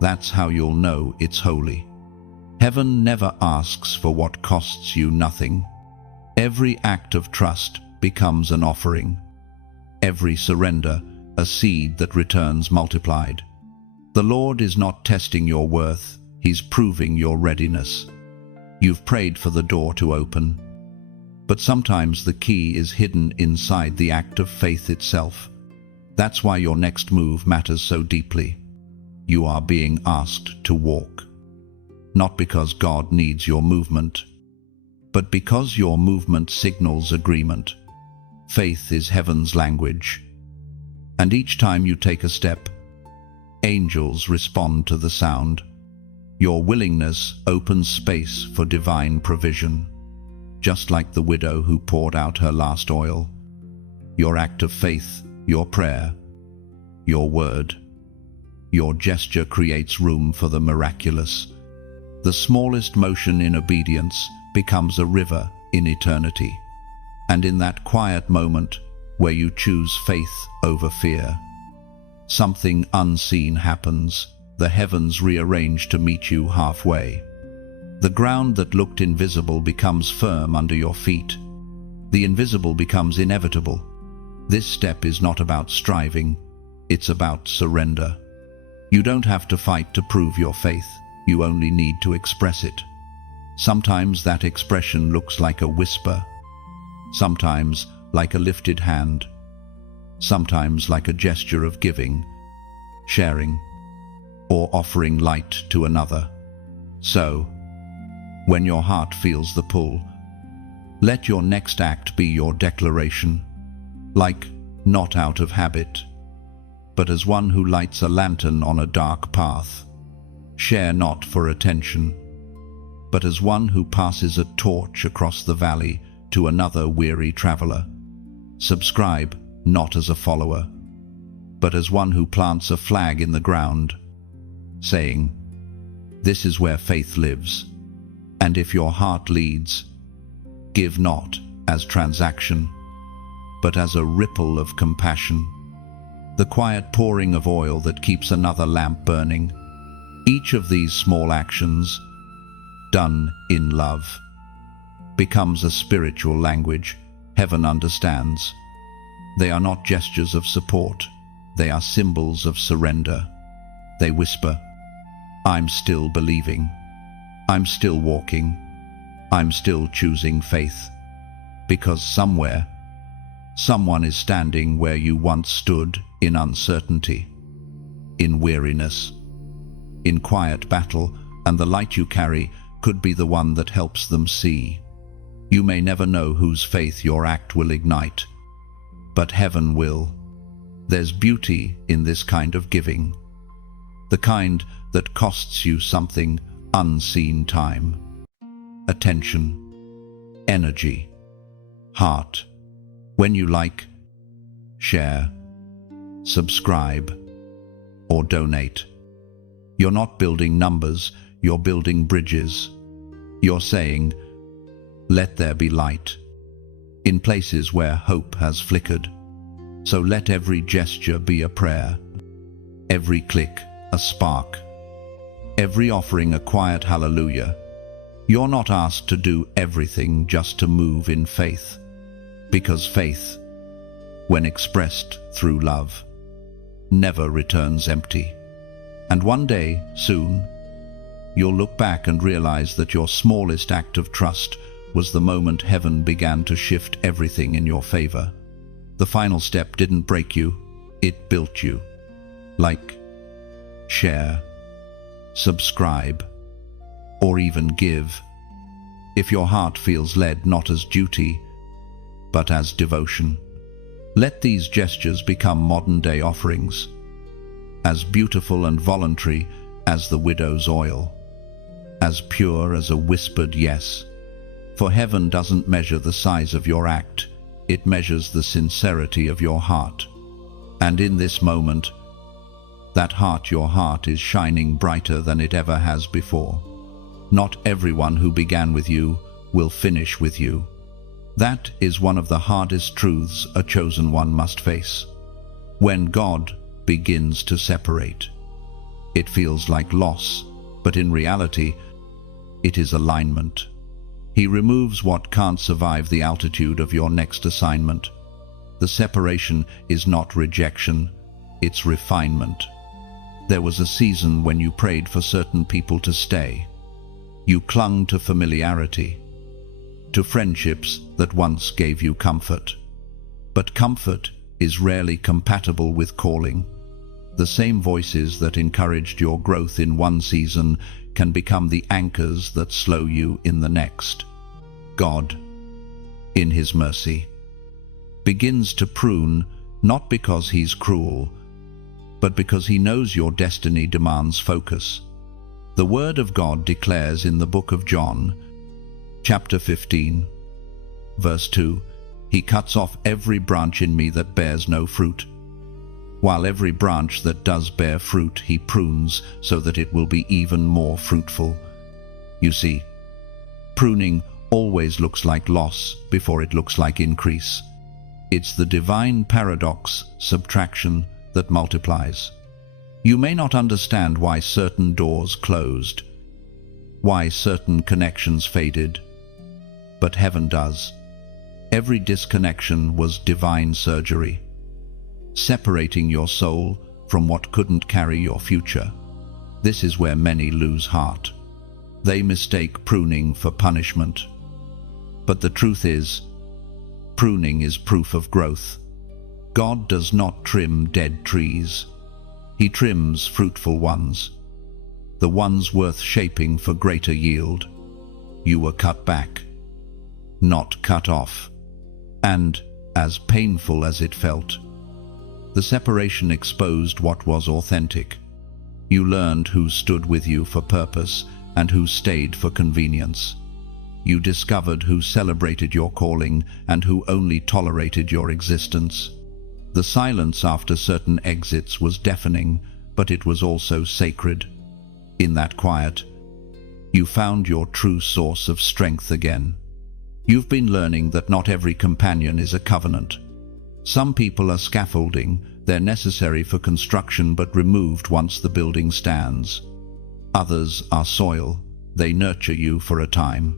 That's how you'll know it's holy. Heaven never asks for what costs you nothing. Every act of trust becomes an offering. Every surrender, a seed that returns multiplied. The Lord is not testing your worth, He's proving your readiness. You've prayed for the door to open, but sometimes the key is hidden inside the act of faith itself. That's why your next move matters so deeply. You are being asked to walk, not because God needs your movement, but because your movement signals agreement. Faith is heaven's language, and each time you take a step, angels respond to the sound. Your willingness opens space for divine provision, just like the widow who poured out her last oil. Your act of faith, your prayer, your word, your gesture creates room for the miraculous. The smallest motion in obedience becomes a river in eternity. And in that quiet moment where you choose faith over fear, something unseen happens. The heavens rearrange to meet you halfway. The ground that looked invisible becomes firm under your feet. The invisible becomes inevitable. This step is not about striving, it's about surrender. You don't have to fight to prove your faith, you only need to express it. Sometimes that expression looks like a whisper, sometimes like a lifted hand, sometimes like a gesture of giving, sharing, or offering light to another. So, when your heart feels the pull, let your next act be your declaration, like not out of habit, but as one who lights a lantern on a dark path. Share not for attention, but as one who passes a torch across the valley to another weary traveler. Subscribe not as a follower, but as one who plants a flag in the ground, saying, this is where faith lives. And if your heart leads, give not as transaction, but as a ripple of compassion, the quiet pouring of oil that keeps another lamp burning. Each of these small actions, done in love, becomes a spiritual language heaven understands. They are not gestures of support, they are symbols of surrender. They whisper, I'm still believing, I'm still walking, I'm still choosing faith, because somewhere, someone is standing where you once stood in uncertainty. in weariness, in quiet battle, and the light you carry could be the one that helps them see. You may never know whose faith your act will ignite, but heaven will. There's beauty in this kind of giving, the kind that costs you something unseen: time, attention, energy, heart. When you like, share, subscribe, or donate, you're not building numbers, you're building bridges. You're saying, "Let there be light," in places where hope has flickered. So let every gesture be a prayer, every click a spark, every offering a quiet hallelujah. You're not asked to do everything, just to move in faith, because faith, when expressed through love, never returns empty. And one day, soon, you'll look back and realize that your smallest act of trust was the moment heaven began to shift everything in your favor. The final step didn't break you, it built you. Like, share, subscribe, or even give, if your heart feels led not as duty, but as devotion. Let these gestures become modern-day offerings, as beautiful and voluntary as the widow's oil, as pure as a whispered yes. For heaven doesn't measure the size of your act, it measures the sincerity of your heart. And in this moment, your heart is shining brighter than it ever has before. Not everyone who began with you will finish with you. That is one of the hardest truths a chosen one must face. When God begins to separate, it feels like loss, but in reality, it is alignment. He removes what can't survive the altitude of your next assignment. The separation is not rejection, it's refinement. There was a season when you prayed for certain people to stay. You clung to familiarity, to friendships that once gave you comfort. But comfort is rarely compatible with calling. The same voices that encouraged your growth in one season can become the anchors that slow you in the next. God, in His mercy, begins to prune, not because He's cruel, but because He knows your destiny demands focus. The Word of God declares in the book of John, chapter 15, verse 2, "He cuts off every branch in me that bears no fruit, while every branch that does bear fruit He prunes so that it will be even more fruitful." You see, pruning always looks like loss before it looks like increase. It's the divine paradox, subtraction, that multiplies. You may not understand why certain doors closed, why certain connections faded, but heaven does. Every disconnection was divine surgery, separating your soul from what couldn't carry your future. This is where many lose heart. They mistake pruning for punishment. But the truth is, pruning is proof of growth. God does not trim dead trees. He trims fruitful ones, the ones worth shaping for greater yield. You were cut back, not cut off. And, as painful as it felt, the separation exposed what was authentic. You learned who stood with you for purpose and who stayed for convenience. You discovered who celebrated your calling and who only tolerated your existence. The silence after certain exits was deafening, but it was also sacred. In that quiet, you found your true source of strength again. You've been learning that not every companion is a covenant. Some people are scaffolding, they're necessary for construction but removed once the building stands. Others are soil, they nurture you for a time,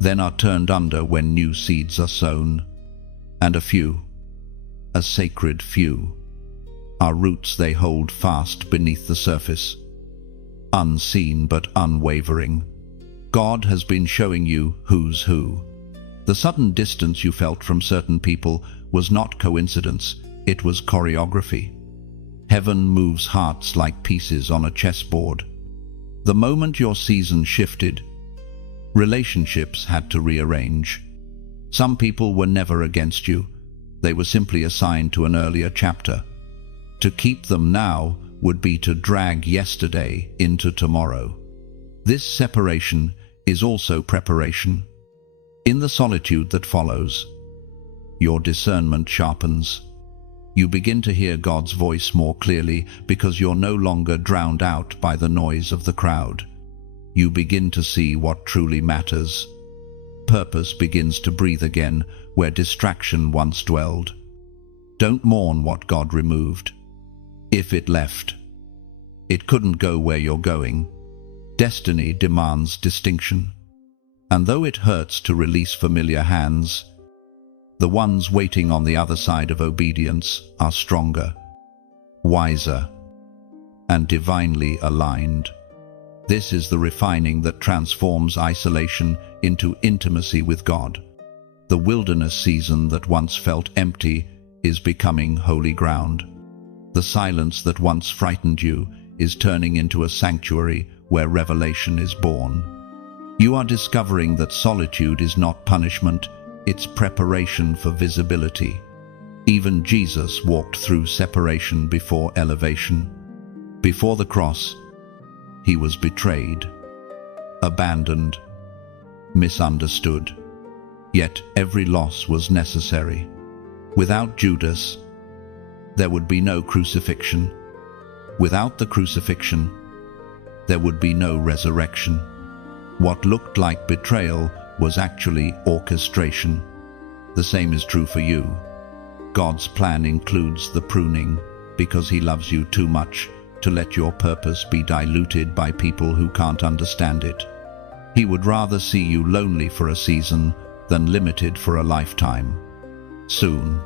then are turned under when new seeds are sown. And a few, a sacred few, are roots they hold fast beneath the surface, unseen but unwavering. God has been showing you who's who. The sudden distance you felt from certain people was not coincidence, it was choreography. Heaven moves hearts like pieces on a chessboard. The moment your season shifted, relationships had to rearrange. Some people were never against you. They were simply assigned to an earlier chapter. To keep them now would be to drag yesterday into tomorrow. This separation is also preparation. In the solitude that follows, your discernment sharpens. You begin to hear God's voice more clearly because you're no longer drowned out by the noise of the crowd. You begin to see what truly matters. Purpose begins to breathe again where distraction once dwelled. Don't mourn what God removed. If it left, it couldn't go where you're going. Destiny demands distinction. And though it hurts to release familiar hands, the ones waiting on the other side of obedience are stronger, wiser, and divinely aligned. This is the refining that transforms isolation into intimacy with God. The wilderness season that once felt empty is becoming holy ground. The silence that once frightened you is turning into a sanctuary where revelation is born. You are discovering that solitude is not punishment, it's preparation for visibility. Even Jesus walked through separation before elevation. Before the cross, he was betrayed, abandoned, misunderstood. Yet every loss was necessary. Without Judas, there would be no crucifixion. Without the crucifixion, there would be no resurrection. What looked like betrayal was actually orchestration. The same is true for you. God's plan includes the pruning because he loves you too much to let your purpose be diluted by people who can't understand it. He would rather see you lonely for a season than limited for a lifetime. Soon,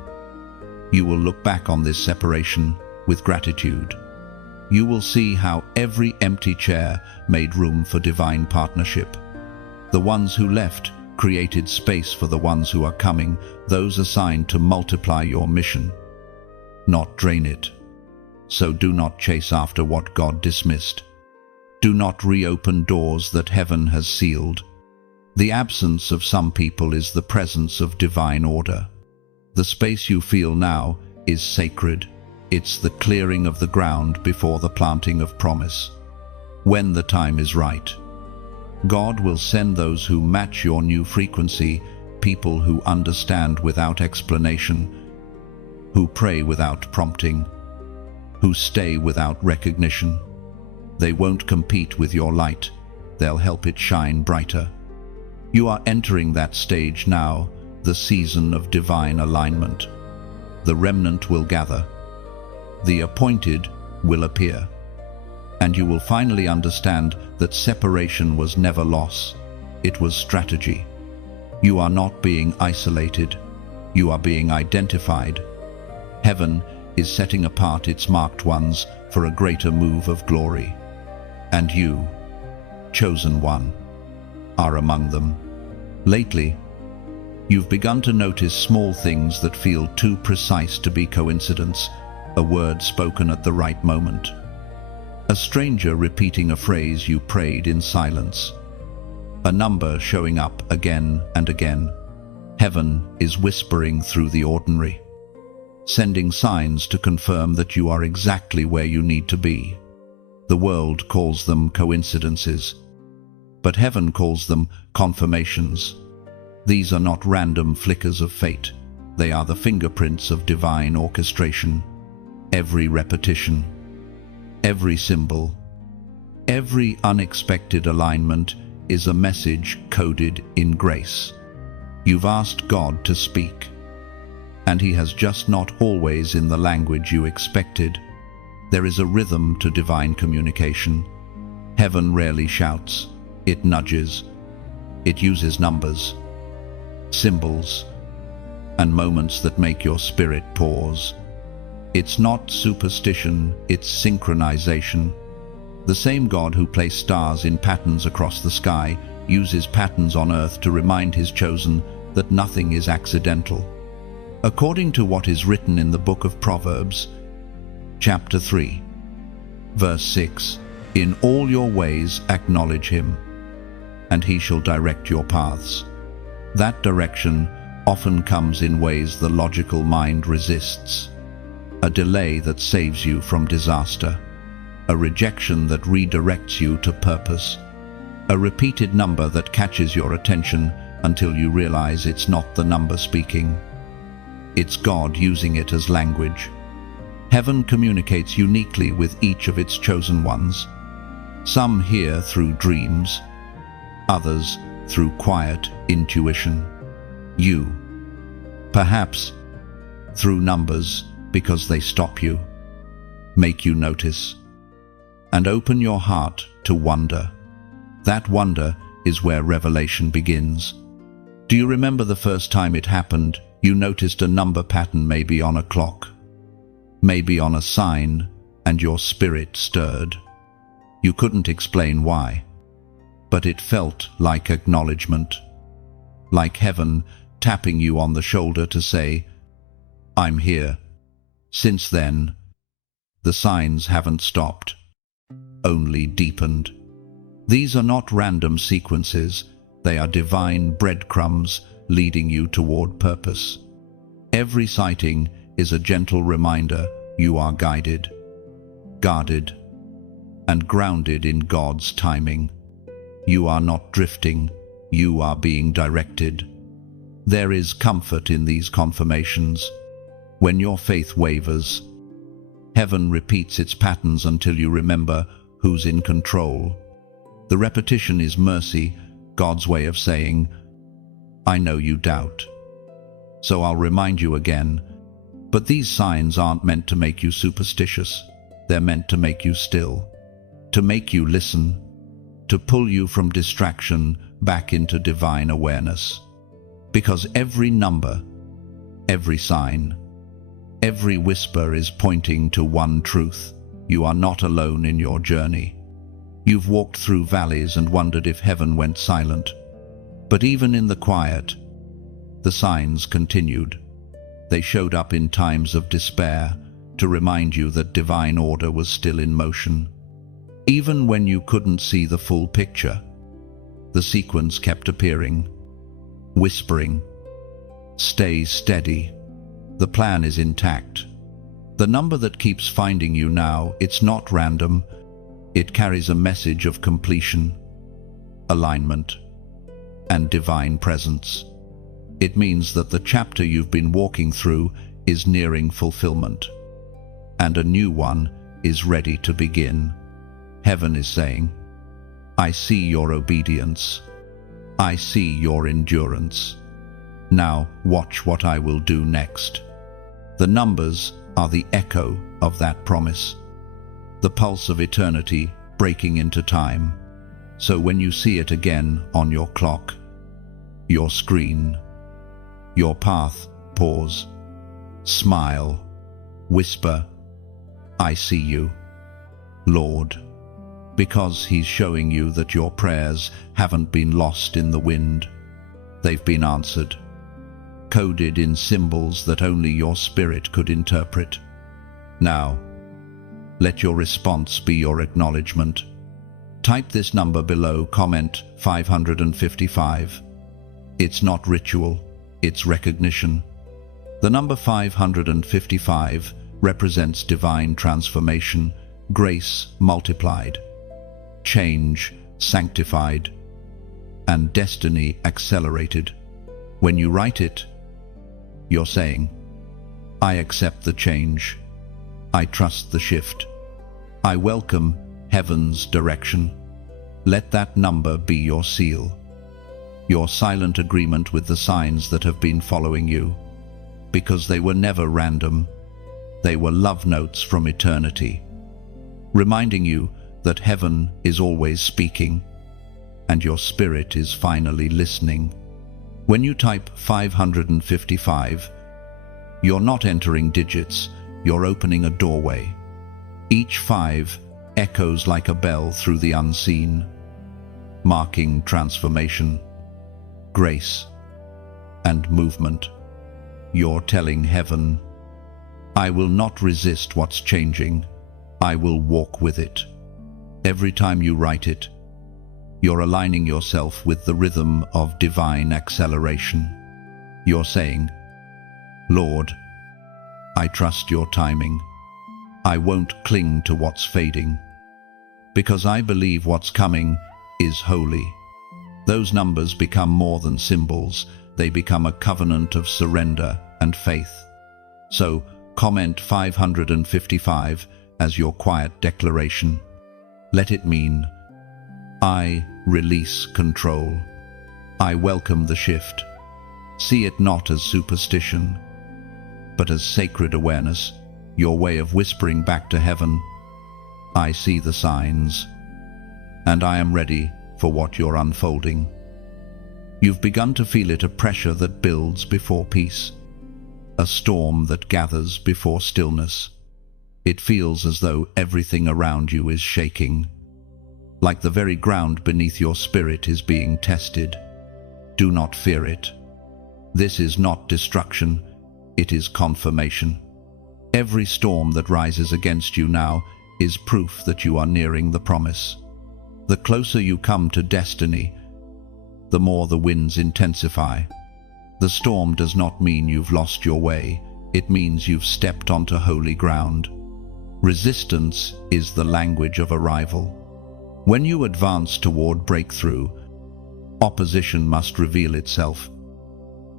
you will look back on this separation with gratitude. You will see how every empty chair made room for divine partnership. The ones who left created space for the ones who are coming, those assigned to multiply your mission, not drain it. So do not chase after what God dismissed. Do not reopen doors that heaven has sealed. The absence of some people is the presence of divine order. The space you feel now is sacred. It's the clearing of the ground before the planting of promise. When the time is right, God will send those who match your new frequency, people who understand without explanation, who pray without prompting, who stay without recognition. They won't compete with your light, they'll help it shine brighter. You are entering that stage now, the season of divine alignment. The remnant will gather. The appointed will appear. And you will finally understand that separation was never loss, it was strategy. You are not being isolated, you are being identified. Heaven is setting apart its marked ones for a greater move of glory. And you, chosen one, are among them. Lately, you've begun to notice small things that feel too precise to be coincidence, a word spoken at the right moment. A stranger repeating a phrase you prayed in silence. A number showing up again and again. Heaven is whispering through the ordinary, sending signs to confirm that you are exactly where you need to be. The world calls them coincidences, but heaven calls them confirmations. These are not random flickers of fate. They are the fingerprints of divine orchestration. Every repetition, every symbol, every unexpected alignment is a message coded in grace. You've asked God to speak, and he has just not always in the language you expected. There is a rhythm to divine communication. Heaven rarely shouts, it nudges. It uses numbers, symbols, and moments that make your spirit pause. It's not superstition, it's synchronization. The same God who placed stars in patterns across the sky uses patterns on earth to remind his chosen that nothing is accidental. According to what is written in the book of Proverbs, Chapter 3, verse 6. In all your ways acknowledge him, and he shall direct your paths. That direction often comes in ways the logical mind resists. A delay that saves you from disaster. A rejection that redirects you to purpose. A repeated number that catches your attention until you realize it's not the number speaking. It's God using it as language. Heaven communicates uniquely with each of its chosen ones. Some hear through dreams, others through quiet intuition. You, perhaps, through numbers because they stop you, make you notice, and open your heart to wonder. That wonder is where revelation begins. Do you remember the first time it happened? You noticed a number pattern, maybe on a clock, maybe on a sign, and your spirit stirred. You couldn't explain why, but it felt like acknowledgement, like heaven tapping you on the shoulder to say, I'm here. Since then, the signs haven't stopped, only deepened. These are not random sequences, they are divine breadcrumbs leading you toward purpose. Every sighting is a gentle reminder you are guided, guarded, and grounded in God's timing. You are not drifting, you are being directed. There is comfort in these confirmations. When your faith wavers, heaven repeats its patterns until you remember who's in control. The repetition is mercy, God's way of saying, I know you doubt, so I'll remind you again. But these signs aren't meant to make you superstitious. They're meant to make you still, to make you listen, to pull you from distraction back into divine awareness. Because every number, every sign, every whisper is pointing to one truth. You are not alone in your journey. You've walked through valleys and wondered if heaven went silent. But even in the quiet, the signs continued. They showed up in times of despair to remind you that divine order was still in motion. Even when you couldn't see the full picture, the sequence kept appearing, whispering, stay steady. The plan is intact. The number that keeps finding you now, it's not random. It carries a message of completion, alignment, and divine presence. It means that the chapter you've been walking through is nearing fulfillment, and a new one is ready to begin. Heaven is saying, I see your obedience. I see your endurance. Now watch what I will do next. The numbers are the echo of that promise, the pulse of eternity breaking into time. So when you see it again on your clock, your screen, your path, pause, smile, whisper, I see you, Lord, because He's showing you that your prayers haven't been lost in the wind. They've been answered, coded in symbols that only your spirit could interpret. Now, let your response be your acknowledgement. Type this number below, comment 555. It's not ritual, it's recognition. The number 555 represents divine transformation, grace multiplied, change sanctified, and destiny accelerated. When you write it, you're saying, I accept the change. I trust the shift. I welcome heaven's direction. Let that number be your seal, your silent agreement with the signs that have been following you, because they were never random. They were love notes from eternity, reminding you that heaven is always speaking, and your spirit is finally listening. When you type 555, you're not entering digits, you're opening a doorway. Each 5 echoes like a bell through the unseen, marking transformation, grace, and movement. You're telling heaven, I will not resist what's changing. I will walk with it. Every time you write it, you're aligning yourself with the rhythm of divine acceleration. You're saying, Lord, I trust your timing. I won't cling to what's fading, because I believe what's coming is holy. Those numbers become more than symbols. They become a covenant of surrender and faith. So, comment 555 as your quiet declaration. Let it mean, I release control. I welcome the shift. See it not as superstition, but as sacred awareness, your way of whispering back to heaven, I see the signs, and I am ready for what you're unfolding. You've begun to feel it, a pressure that builds before peace, a storm that gathers before stillness. It feels as though everything around you is shaking, like the very ground beneath your spirit is being tested. Do not fear it. This is not destruction, it is confirmation. Every storm that rises against you now is proof that you are nearing the promise. The closer you come to destiny, the more the winds intensify. The storm does not mean you've lost your way, it means you've stepped onto holy ground. Resistance is the language of arrival. When you advance toward breakthrough, opposition must reveal itself,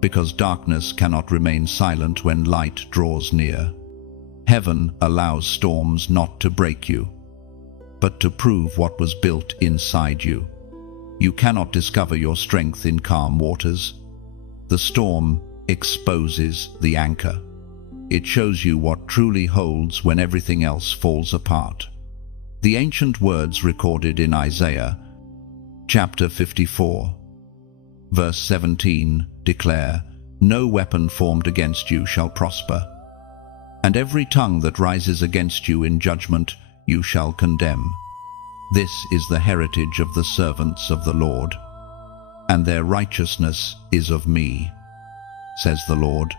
because darkness cannot remain silent when light draws near. Heaven allows storms not to break you, but to prove what was built inside you. You cannot discover your strength in calm waters. The storm exposes the anchor. It shows you what truly holds when everything else falls apart. The ancient words recorded in Isaiah, chapter 54, verse 17, declare, No weapon formed against you shall prosper, and every tongue that rises against you in judgment you shall condemn. This is the heritage of the servants of the Lord, and their righteousness is of me, says the Lord.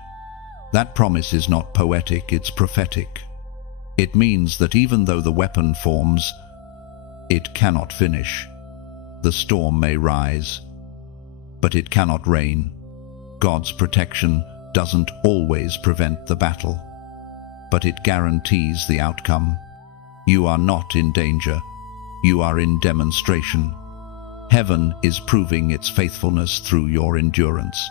That promise is not poetic, it's prophetic. It means that even though the weapon forms, it cannot finish. The storm may rise, but it cannot rain. God's protection doesn't always prevent the battle, but it guarantees the outcome. You are not in danger. You are in demonstration. Heaven is proving its faithfulness through your endurance.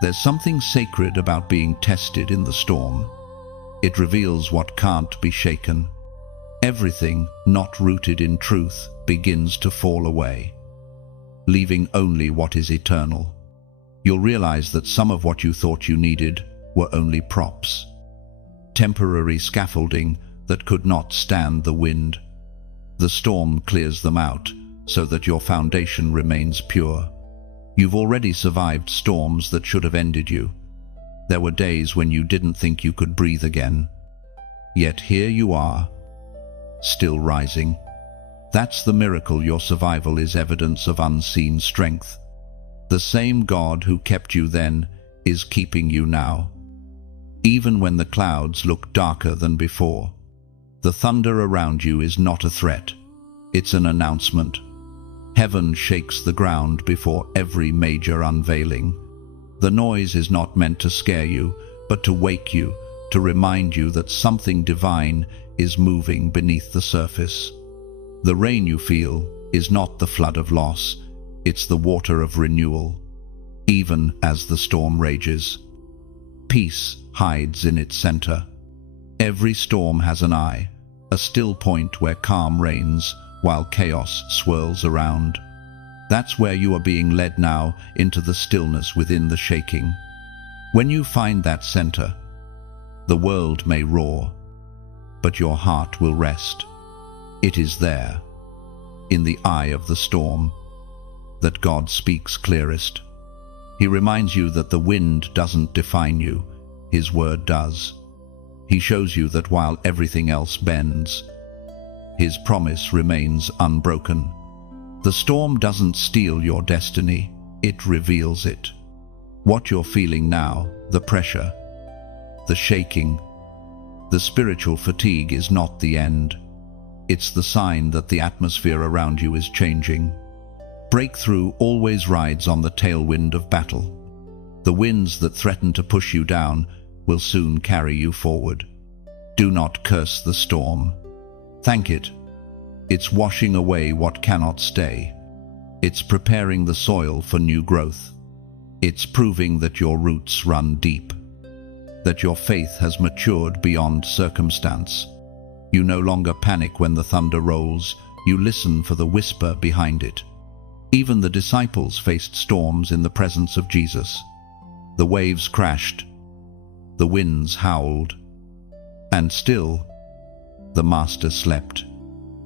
There's something sacred about being tested in the storm. It reveals what can't be shaken. Everything not rooted in truth begins to fall away, leaving only what is eternal. You'll realize that some of what you thought you needed were only props, temporary scaffolding that could not stand the wind. The storm clears them out so that your foundation remains pure. You've already survived storms that should have ended you. There were days when you didn't think you could breathe again. Yet here you are, still rising. That's the miracle. Your survival is evidence of unseen strength. The same God who kept you then is keeping you now. Even when the clouds look darker than before, the thunder around you is not a threat. It's an announcement. Heaven shakes the ground before every major unveiling. The noise is not meant to scare you, but to wake you, to remind you that something divine is moving beneath the surface. The rain you feel is not the flood of loss, it's the water of renewal. Even as the storm rages, peace hides in its center. Every storm has an eye, a still point where calm reigns while chaos swirls around. That's where you are being led now, into the stillness within the shaking. When you find that center, the world may roar, but your heart will rest. It is there, in the eye of the storm, that God speaks clearest. He reminds you that the wind doesn't define you, His word does. He shows you that while everything else bends, His promise remains unbroken. The storm doesn't steal your destiny, it reveals it. What you're feeling now, the pressure, the shaking, The spiritual fatigue is not the end. It's the sign that the atmosphere around you is changing. Breakthrough always rides on the tailwind of battle. The winds that threaten to push you down will soon carry you forward. Do not curse the storm. Thank it. It's washing away what cannot stay. It's preparing the soil for new growth. It's proving that your roots run deep, that your faith has matured beyond circumstance. You no longer panic when the thunder rolls, you listen for the whisper behind it. Even the disciples faced storms in the presence of Jesus. The waves crashed, the winds howled, and still, the Master slept.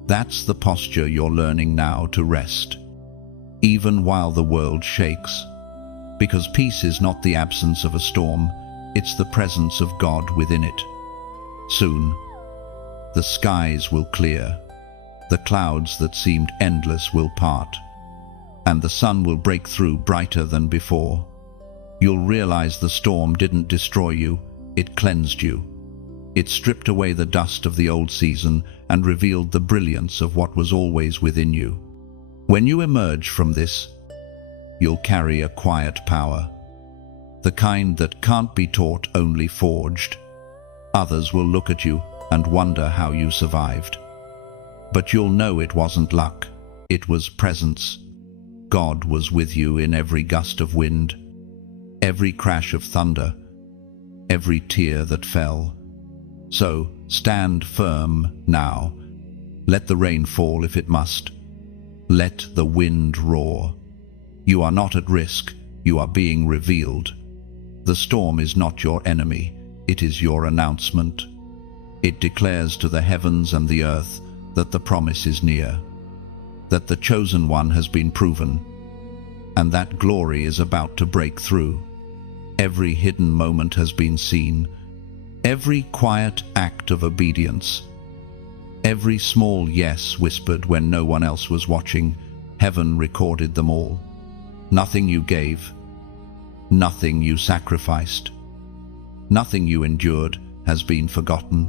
That's the posture you're learning now to rest, even while the world shakes. Because peace is not the absence of a storm, it's the presence of God within it. Soon, the skies will clear, the clouds that seemed endless will part, and the sun will break through brighter than before. You'll realize the storm didn't destroy you, it cleansed you. It stripped away the dust of the old season and revealed the brilliance of what was always within you. When you emerge from this, you'll carry a quiet power, the kind that can't be taught, only forged. Others will look at you and wonder how you survived. But you'll know it wasn't luck, it was presence. God was with you in every gust of wind, every crash of thunder, every tear that fell. So stand firm now. Let the rain fall if it must. Let the wind roar. You are not at risk, you are being revealed. The storm is not your enemy, it is your announcement. It declares to the heavens and the earth that the promise is near, that the chosen one has been proven, and that glory is about to break through. Every hidden moment has been seen, every quiet act of obedience, every small yes whispered when no one else was watching. Heaven recorded them all. Nothing you gave, nothing you sacrificed, nothing you endured has been forgotten.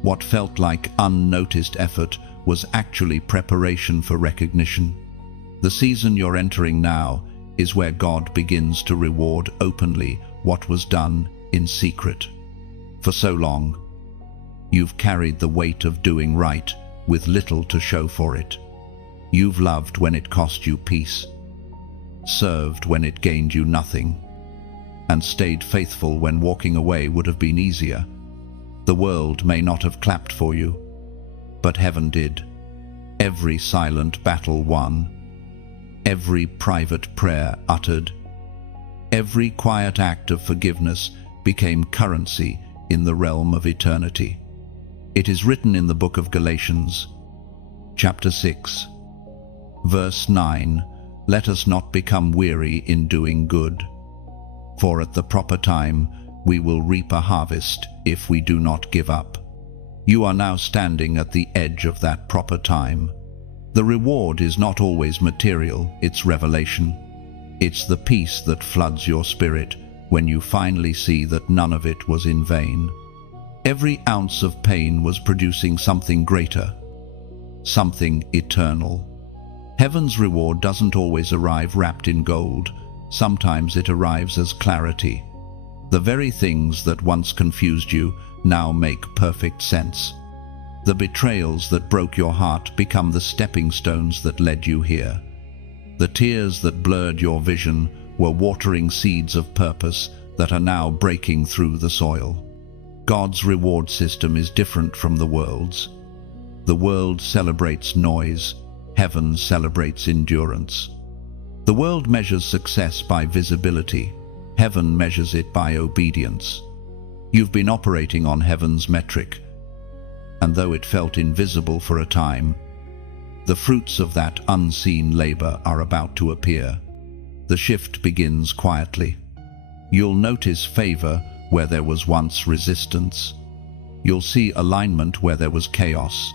What felt like unnoticed effort was actually preparation for recognition. The season you're entering now is where God begins to reward openly what was done in secret. For so long, you've carried the weight of doing right with little to show for it. You've loved when it cost you peace, served when it gained you nothing, and stayed faithful when walking away would have been easier. The world may not have clapped for you, but heaven did. Every silent battle won, every private prayer uttered, every quiet act of forgiveness became currency in the realm of eternity. It is written in the book of Galatians, chapter 6, verse 9, "Let us not become weary in doing good, for at the proper time we will reap a harvest if we do not give up." You are now standing at the edge of that proper time. The reward is not always material, it's revelation. It's the peace that floods your spirit when you finally see that none of it was in vain. Every ounce of pain was producing something greater, something eternal. Heaven's reward doesn't always arrive wrapped in gold. Sometimes it arrives as clarity. The very things that once confused you now make perfect sense. The betrayals that broke your heart become the stepping stones that led you here. The tears that blurred your vision were watering seeds of purpose that are now breaking through the soil. God's reward system is different from the world's. The world celebrates noise, heaven celebrates endurance. The world measures success by visibility, heaven measures it by obedience. You've been operating on heaven's metric, and though it felt invisible for a time, the fruits of that unseen labor are about to appear. The shift begins quietly. You'll notice favor where there was once resistance. You'll see alignment where there was chaos.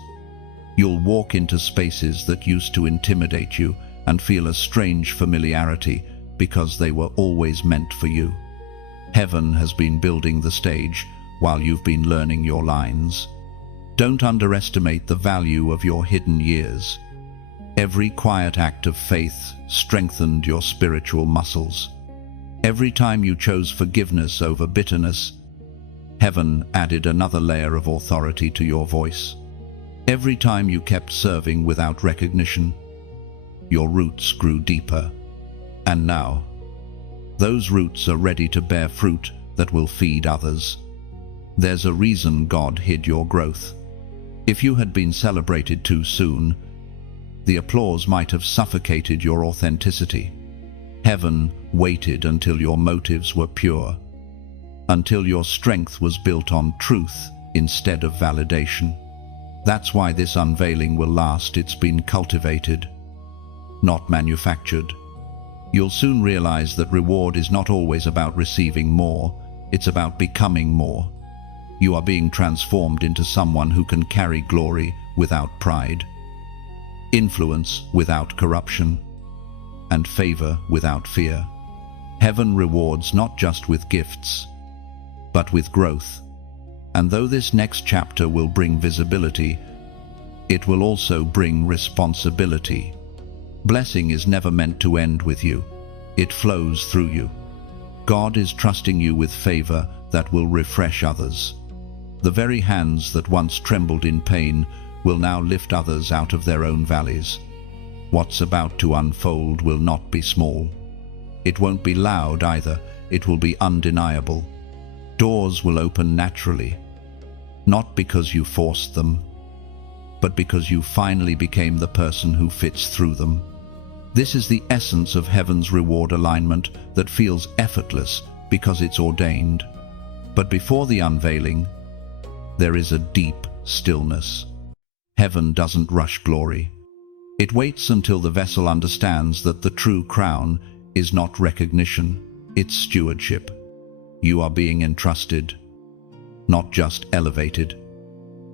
You'll walk into spaces that used to intimidate you and feel a strange familiarity because they were always meant for you. Heaven has been building the stage, while you've been learning your lines. Don't underestimate the value of your hidden years. Every quiet act of faith strengthened your spiritual muscles. Every time you chose forgiveness over bitterness, heaven added another layer of authority to your voice. Every time you kept serving without recognition, your roots grew deeper. And now, those roots are ready to bear fruit that will feed others. There's a reason God hid your growth. If you had been celebrated too soon, the applause might have suffocated your authenticity. Heaven waited until your motives were pure, until your strength was built on truth instead of validation. That's why this unveiling will last. It's been cultivated, not manufactured. You'll soon realize that reward is not always about receiving more, it's about becoming more. You are being transformed into someone who can carry glory without pride, influence without corruption, and favor without fear. Heaven rewards not just with gifts, but with growth. And though this next chapter will bring visibility, it will also bring responsibility. Blessing is never meant to end with you. It flows through you. God is trusting you with favor that will refresh others. The very hands that once trembled in pain will now lift others out of their own valleys. What's about to unfold will not be small. It won't be loud either. It will be undeniable. Doors will open naturally, not because you forced them, but because you finally became the person who fits through them. This is the essence of heaven's reward alignment that feels effortless because it's ordained. But before the unveiling, there is a deep stillness. Heaven doesn't rush glory. It waits until the vessel understands that the true crown is not recognition, it's stewardship. You are being entrusted, not just elevated.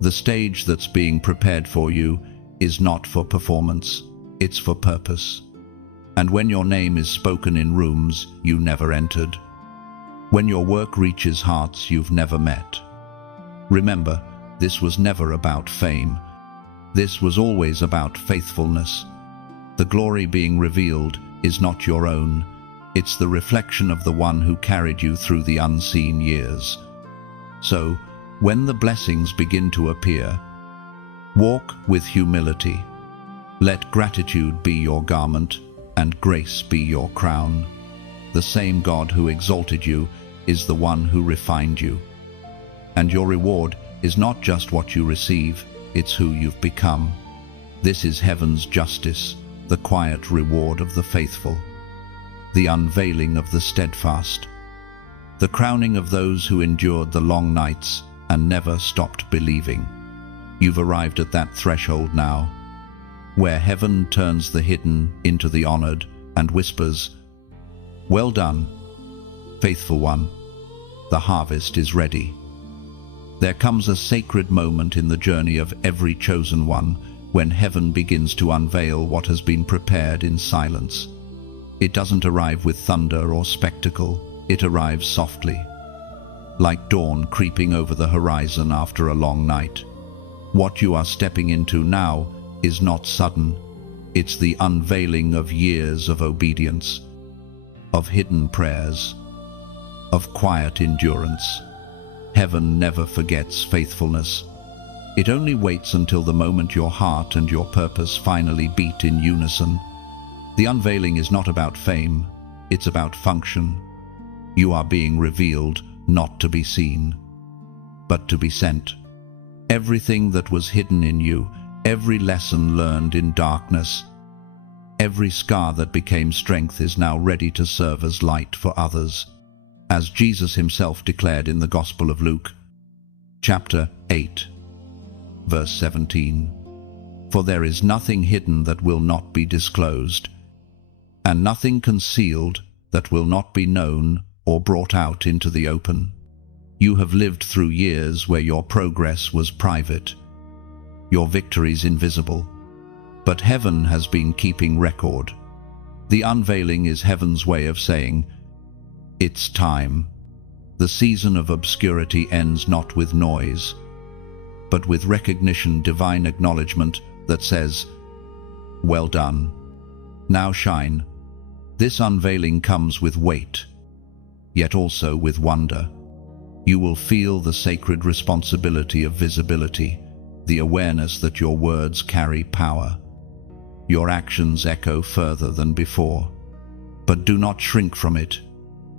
The stage that's being prepared for you is not for performance, it's for purpose. And when your name is spoken in rooms you never entered, when your work reaches hearts you've never met, remember, this was never about fame. This was always about faithfulness. The glory being revealed is not your own. It's the reflection of the one who carried you through the unseen years. So, when the blessings begin to appear, walk with humility. Let gratitude be your garment and grace be your crown. The same God who exalted you is the one who refined you. And your reward is not just what you receive, it's who you've become. This is heaven's justice, the quiet reward of the faithful, the unveiling of the steadfast, the crowning of those who endured the long nights and never stopped believing. You've arrived at that threshold now, where heaven turns the hidden into the honored and whispers, "Well done, faithful one, the harvest is ready." There comes a sacred moment in the journey of every chosen one when heaven begins to unveil what has been prepared in silence. It doesn't arrive with thunder or spectacle, it arrives softly, like dawn creeping over the horizon after a long night. What you are stepping into now is not sudden, it's the unveiling of years of obedience, of hidden prayers, of quiet endurance. Heaven never forgets faithfulness. It only waits until the moment your heart and your purpose finally beat in unison. The unveiling is not about fame, it's about function. You are being revealed not to be seen, but to be sent. Everything that was hidden in you, every lesson learned in darkness, every scar that became strength is now ready to serve as light for others. As Jesus himself declared in the Gospel of Luke, chapter 8, verse 17, "For there is nothing hidden that will not be disclosed, and nothing concealed that will not be known or brought out into the open." You have lived through years where your progress was private, your victories invisible, but heaven has been keeping record. The unveiling is heaven's way of saying, "It's time." The season of obscurity ends not with noise, but with recognition, divine acknowledgement that says, "Well done. Now shine." This unveiling comes with weight, yet also with wonder. You will feel the sacred responsibility of visibility, the awareness that your words carry power. Your actions echo further than before. But do not shrink from it.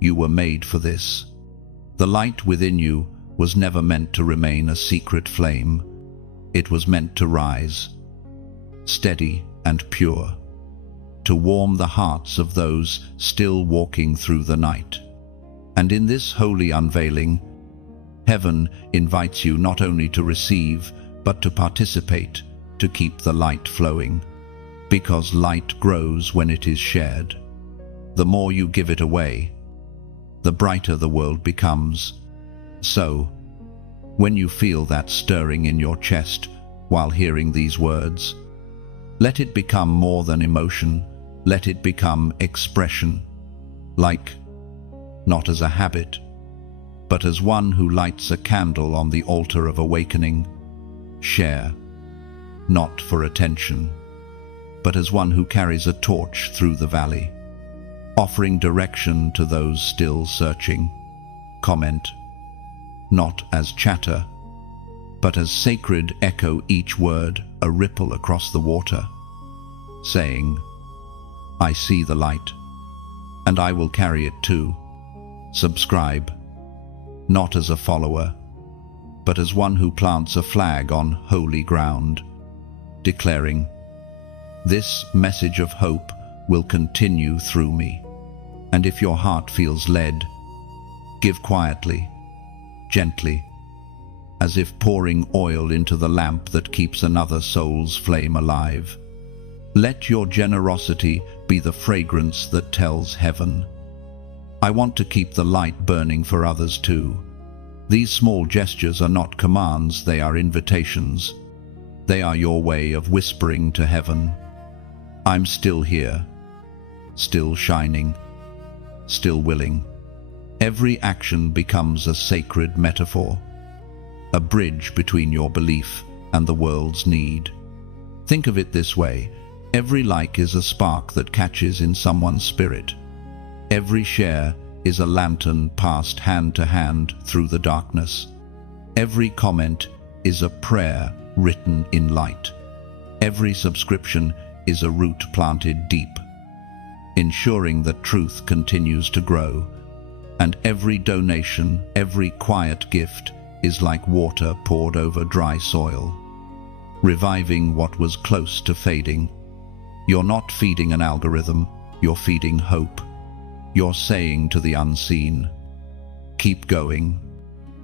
You were made for this. The light within you was never meant to remain a secret flame. It was meant to rise, steady and pure, to warm the hearts of those still walking through the night. And in this holy unveiling, heaven invites you not only to receive, but to participate, to keep the light flowing. Because light grows when it is shared. The more you give it away, the brighter the world becomes. So, when you feel that stirring in your chest while hearing these words, let it become more than emotion, let it become expression. Like, not as a habit, but as one who lights a candle on the altar of awakening. Share, not for attention, but as one who carries a torch through the valley, offering direction to those still searching. Comment, not as chatter, but as sacred echo, each word a ripple across the water, saying, "I see the light, and I will carry it too." Subscribe, not as a follower, but as one who plants a flag on holy ground, declaring, "This message of hope will continue through me." And if your heart feels led, give quietly, gently, as if pouring oil into the lamp that keeps another soul's flame alive. Let your generosity be the fragrance that tells heaven, "I want to keep the light burning for others too." These small gestures are not commands, they are invitations. They are your way of whispering to heaven, "I'm still here, still shining, still willing." Every action becomes a sacred metaphor, a bridge between your belief and the world's need. Think of it this way: every like is a spark that catches in someone's spirit. Every share is a lantern passed hand to hand through the darkness. Every comment is a prayer written in light. Every subscription is a root planted deep, ensuring that truth continues to grow. And every donation, every quiet gift is like water poured over dry soil, reviving what was close to fading. You're not feeding an algorithm, you're feeding hope. You're saying to the unseen, "Keep going."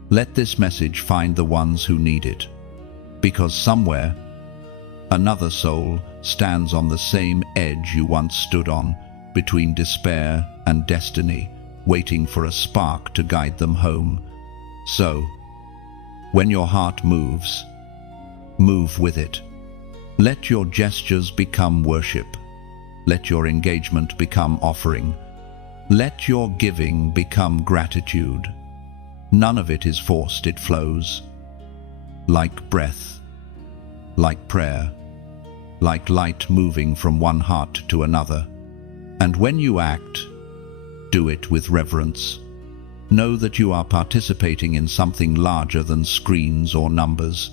Let this message find the ones who need it, because somewhere, another soul stands on the same edge you once stood on, between despair and destiny, waiting for a spark to guide them home. So, when your heart moves, move with it. Let your gestures become worship. Let your engagement become offering. Let your giving become gratitude. None of it is forced, it flows. Like breath, like prayer, like light moving from one heart to another. And when you act, do it with reverence. Know that you are participating in something larger than screens or numbers.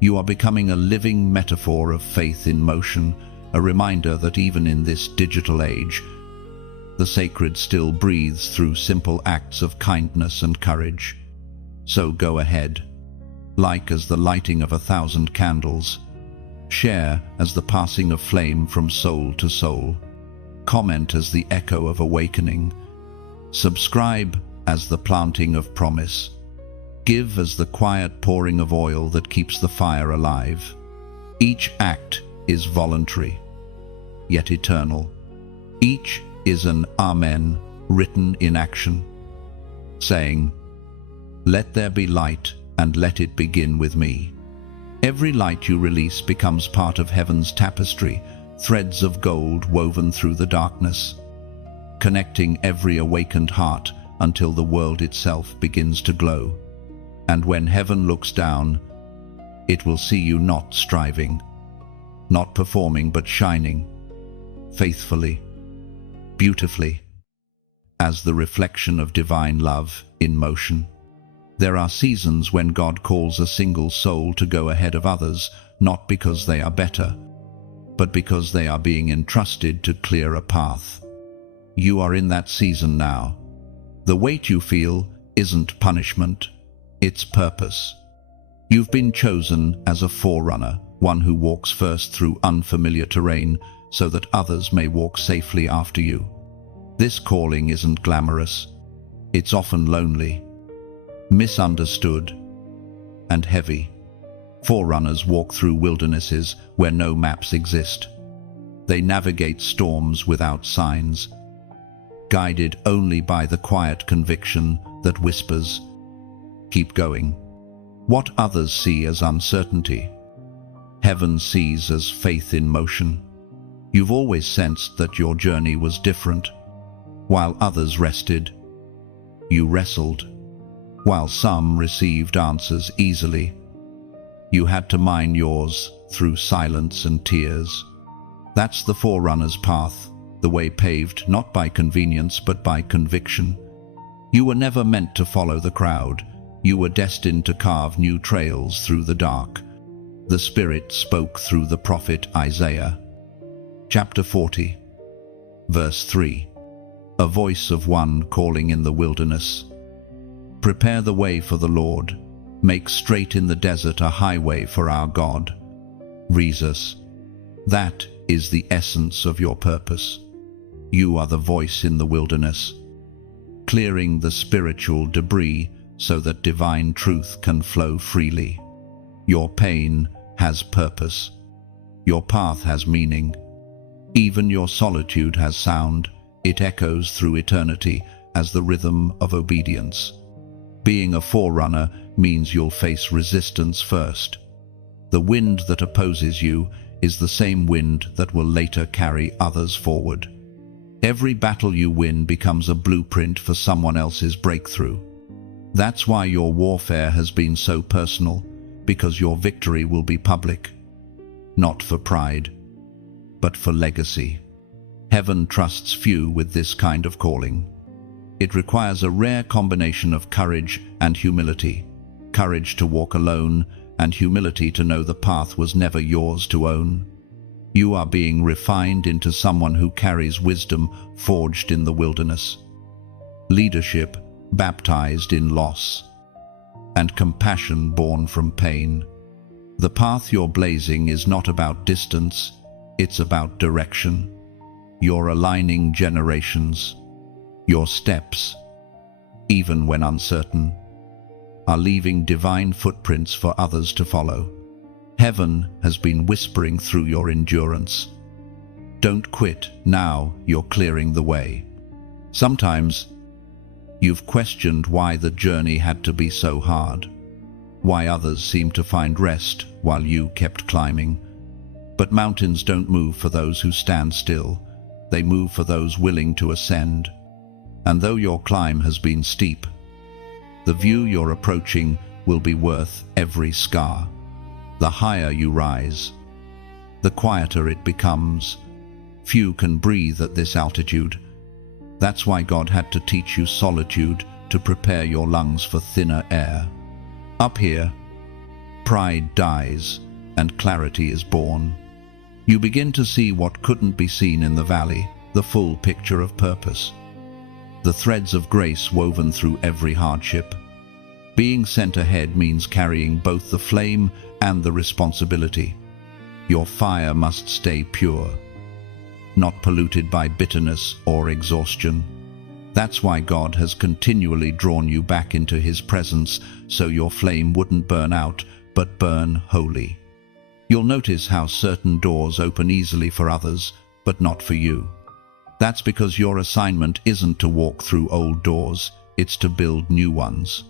You are becoming a living metaphor of faith in motion, a reminder that even in this digital age, the sacred still breathes through simple acts of kindness and courage. So go ahead. Like as the lighting of 1,000 candles. Share as the passing of flame from soul to soul. Comment as the echo of awakening. Subscribe as the planting of promise. Give as the quiet pouring of oil that keeps the fire alive. Each act is voluntary, yet eternal. Each is an Amen written in action, saying, "Let there be light, and let it begin with me." Every light you release becomes part of heaven's tapestry, threads of gold woven through the darkness, connecting every awakened heart until the world itself begins to glow. And when heaven looks down, it will see you not striving, not performing, but shining, faithfully, beautifully, as the reflection of divine love in motion. There are seasons when God calls a single soul to go ahead of others, not because they are better, but because they are being entrusted to clear a path. You are in that season now. The weight you feel isn't punishment, it's purpose. You've been chosen as a forerunner, one who walks first through unfamiliar terrain so that others may walk safely after you. This calling isn't glamorous. It's often lonely, misunderstood, and heavy. Forerunners walk through wildernesses where no maps exist. They navigate storms without signs, guided only by the quiet conviction that whispers, "Keep going." What others see as uncertainty, heaven sees as faith in motion. You've always sensed that your journey was different. While others rested, you wrestled. While some received answers easily, you had to mine yours through silence and tears. That's the forerunner's path, the way paved not by convenience but by conviction. You were never meant to follow the crowd. You were destined to carve new trails through the dark. The Spirit spoke through the prophet Isaiah. Chapter 40, verse 3. A voice of one calling in the wilderness. Prepare the way for the Lord. Make straight in the desert a highway for our God. Resus. That is the essence of your purpose. You are the voice in the wilderness, clearing the spiritual debris so that divine truth can flow freely. Your pain has purpose. Your path has meaning. Even your solitude has sound. It echoes through eternity as the rhythm of obedience. Being a forerunner means you'll face resistance first. The wind that opposes you is the same wind that will later carry others forward. Every battle you win becomes a blueprint for someone else's breakthrough. That's why your warfare has been so personal, because your victory will be public. Not for pride, but for legacy. Heaven trusts few with this kind of calling. It requires a rare combination of courage and humility. Courage to walk alone, and humility to know the path was never yours to own. You are being refined into someone who carries wisdom forged in the wilderness, leadership baptized in loss, and compassion born from pain. The path you're blazing is not about distance, it's about direction. You're aligning generations. Your steps, even when uncertain, are leaving divine footprints for others to follow. Heaven has been whispering through your endurance. Don't quit, now you're clearing the way. Sometimes you've questioned why the journey had to be so hard, why others seemed to find rest while you kept climbing. But mountains don't move for those who stand still. They move for those willing to ascend. And though your climb has been steep, the view you're approaching will be worth every scar. The higher you rise, the quieter it becomes. Few can breathe at this altitude. That's why God had to teach you solitude to prepare your lungs for thinner air. Up here, pride dies and clarity is born. You begin to see what couldn't be seen in the valley, the full picture of purpose. The threads of grace woven through every hardship. Being sent ahead means carrying both the flame and the responsibility. Your fire must stay pure, not polluted by bitterness or exhaustion. That's why God has continually drawn you back into His presence, so your flame wouldn't burn out, but burn holy. You'll notice how certain doors open easily for others, but not for you. That's because your assignment isn't to walk through old doors, it's to build new ones.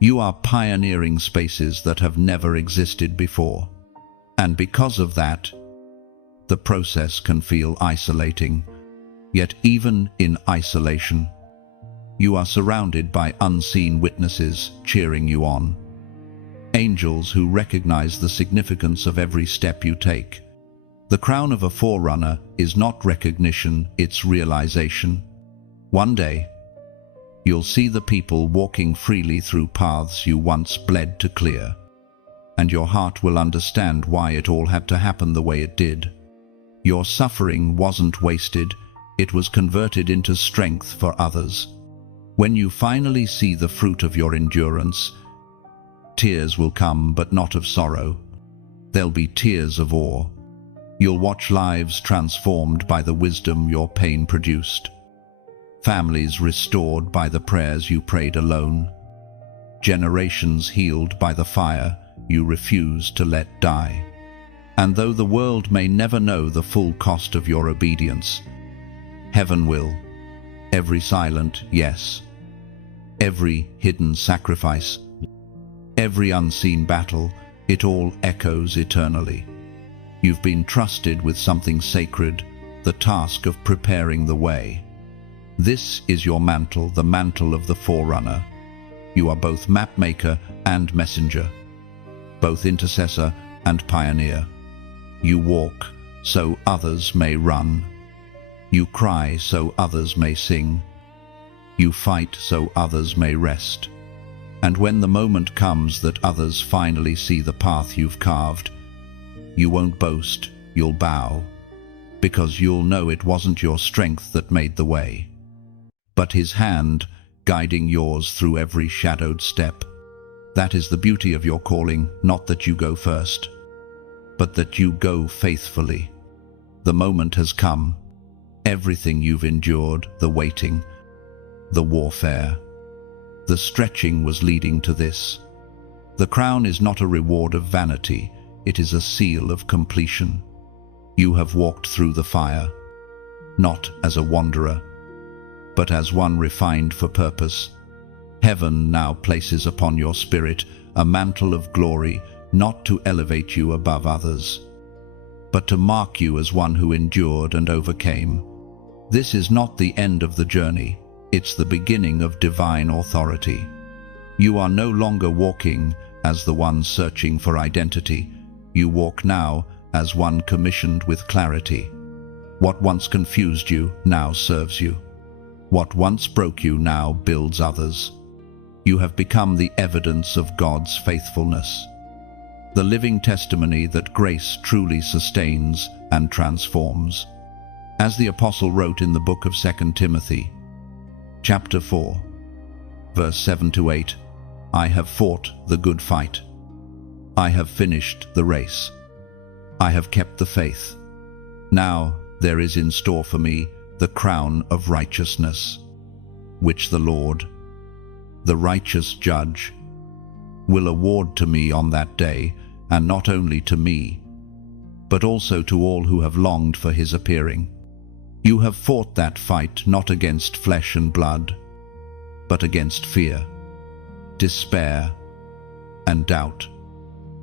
You are pioneering spaces that have never existed before. And because of that, the process can feel isolating. Yet even in isolation, You are surrounded by unseen witnesses cheering you on. Angels who recognize the significance of every step you take. The crown of a forerunner is not recognition, it's realization. One day, you'll see the people walking freely through paths you once bled to clear, and your heart will understand why it all had to happen the way it did. Your suffering wasn't wasted, it was converted into strength for others. When you finally see the fruit of your endurance, tears will come, but not of sorrow. There'll be tears of awe. You'll watch lives transformed by the wisdom your pain produced. Families restored by the prayers you prayed alone. Generations healed by the fire you refused to let die. And though the world may never know the full cost of your obedience, heaven will. Every silent yes, every hidden sacrifice, every unseen battle, it all echoes eternally. You've been trusted with something sacred, the task of preparing the way. This is your mantle, the mantle of the forerunner. You are both mapmaker and messenger, both intercessor and pioneer. You walk so others may run. You cry so others may sing. You fight so others may rest. And when the moment comes that others finally see the path you've carved, you won't boast, you'll bow, because you'll know it wasn't your strength that made the way, but His hand guiding yours through every shadowed step. That is the beauty of your calling, not that you go first, but that you go faithfully. The moment has come. Everything you've endured, the waiting, the warfare, the stretching was leading to this. The crown is not a reward of vanity, it is a seal of completion. You have walked through the fire, not as a wanderer, but as one refined for purpose. Heaven now places upon your spirit a mantle of glory, not to elevate you above others, but to mark you as one who endured and overcame. This is not the end of the journey, it's the beginning of divine authority. You are no longer walking as the one searching for identity. You walk now as one commissioned with clarity. What once confused you now serves you. What once broke you now builds others. You have become the evidence of God's faithfulness, the living testimony that grace truly sustains and transforms. As the Apostle wrote in the book of 2 Timothy, chapter 4, verse 7-8, I have fought the good fight. I have finished the race. I have kept the faith. Now there is in store for me the crown of righteousness, which the Lord, the righteous judge, will award to me on that day, and not only to me, but also to all who have longed for His appearing. You have fought that fight not against flesh and blood, but against fear, despair, and doubt.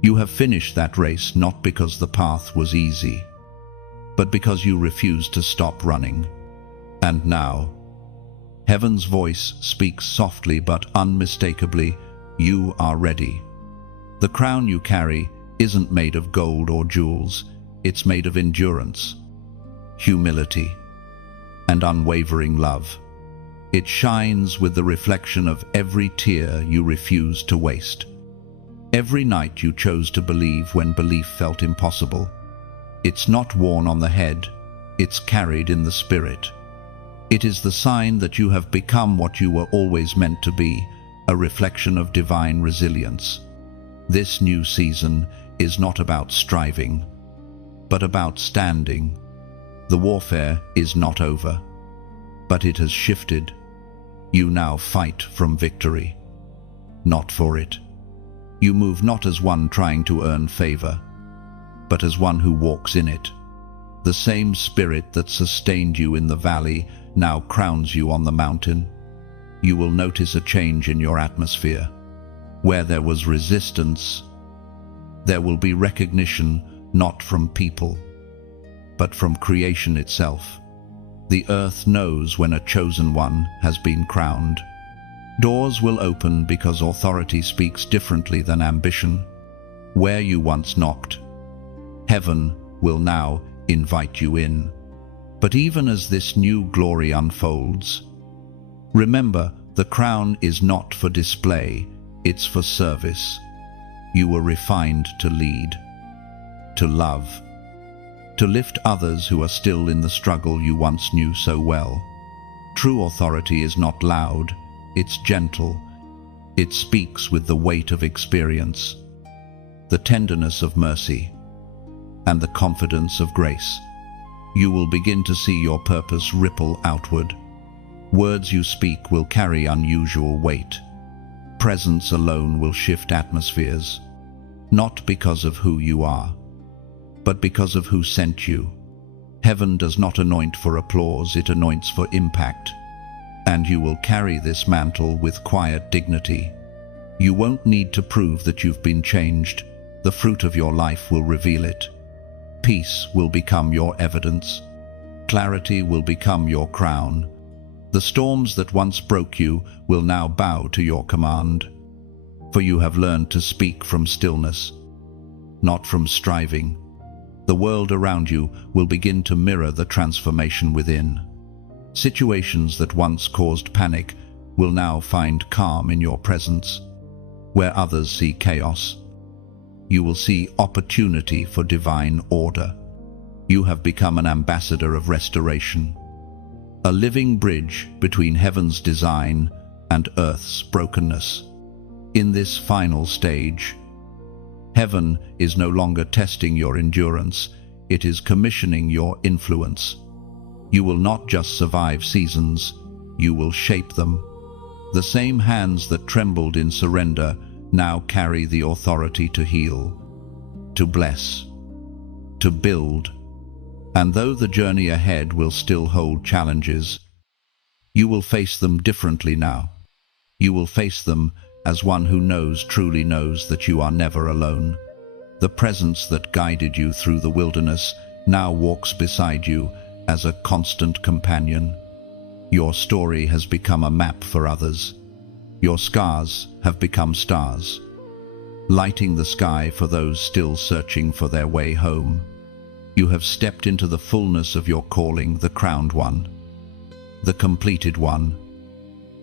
You have finished that race not because the path was easy, but because you refused to stop running. And now, heaven's voice speaks softly but unmistakably, you are ready. The crown you carry isn't made of gold or jewels, it's made of endurance, humility, and unwavering love. It shines with the reflection of every tear you refused to waste, every night you chose to believe when belief felt impossible. It's not worn on the head, it's carried in the spirit. It is the sign that you have become what you were always meant to be, a reflection of divine resilience. This new season is not about striving, but about standing. The warfare is not over, but it has shifted. You now fight from victory, not for it. You move not as one trying to earn favor, but as one who walks in it. The same spirit that sustained you in the valley now crowns you on the mountain. You will notice a change in your atmosphere. Where there was resistance, there will be recognition, not from people, but from creation itself. The earth knows when a chosen one has been crowned. Doors will open because authority speaks differently than ambition. Where you once knocked, heaven will now invite you in. But even as this new glory unfolds, remember, the crown is not for display, it's for service. You were refined to lead, to love, to lift others who are still in the struggle you once knew so well. True authority is not loud, it's gentle. It speaks with the weight of experience, the tenderness of mercy, and the confidence of grace. You will begin to see your purpose ripple outward. Words you speak will carry unusual weight. Presence alone will shift atmospheres, not because of who you are, but because of who sent you. Heaven does not anoint for applause, it anoints for impact. And you will carry this mantle with quiet dignity. You won't need to prove that you've been changed. The fruit of your life will reveal it. Peace will become your evidence. Clarity will become your crown. The storms that once broke you will now bow to your command. For you have learned to speak from stillness, not from striving. The world around you will begin to mirror the transformation within. Situations that once caused panic will now find calm in your presence. Where others see chaos, you will see opportunity for divine order. You have become an ambassador of restoration, a living bridge between heaven's design and earth's brokenness. In this final stage, heaven is no longer testing your endurance, it is commissioning your influence. You will not just survive seasons, you will shape them. The same hands that trembled in surrender now carry the authority to heal, to bless, to build. And though the journey ahead will still hold challenges, you will face them differently now. You will face them as one who truly knows that you are never alone. The presence that guided you through the wilderness now walks beside you as a constant companion. Your story has become a map for others. Your scars have become stars, lighting the sky for those still searching for their way home. You have stepped into the fullness of your calling, the crowned one, the completed one,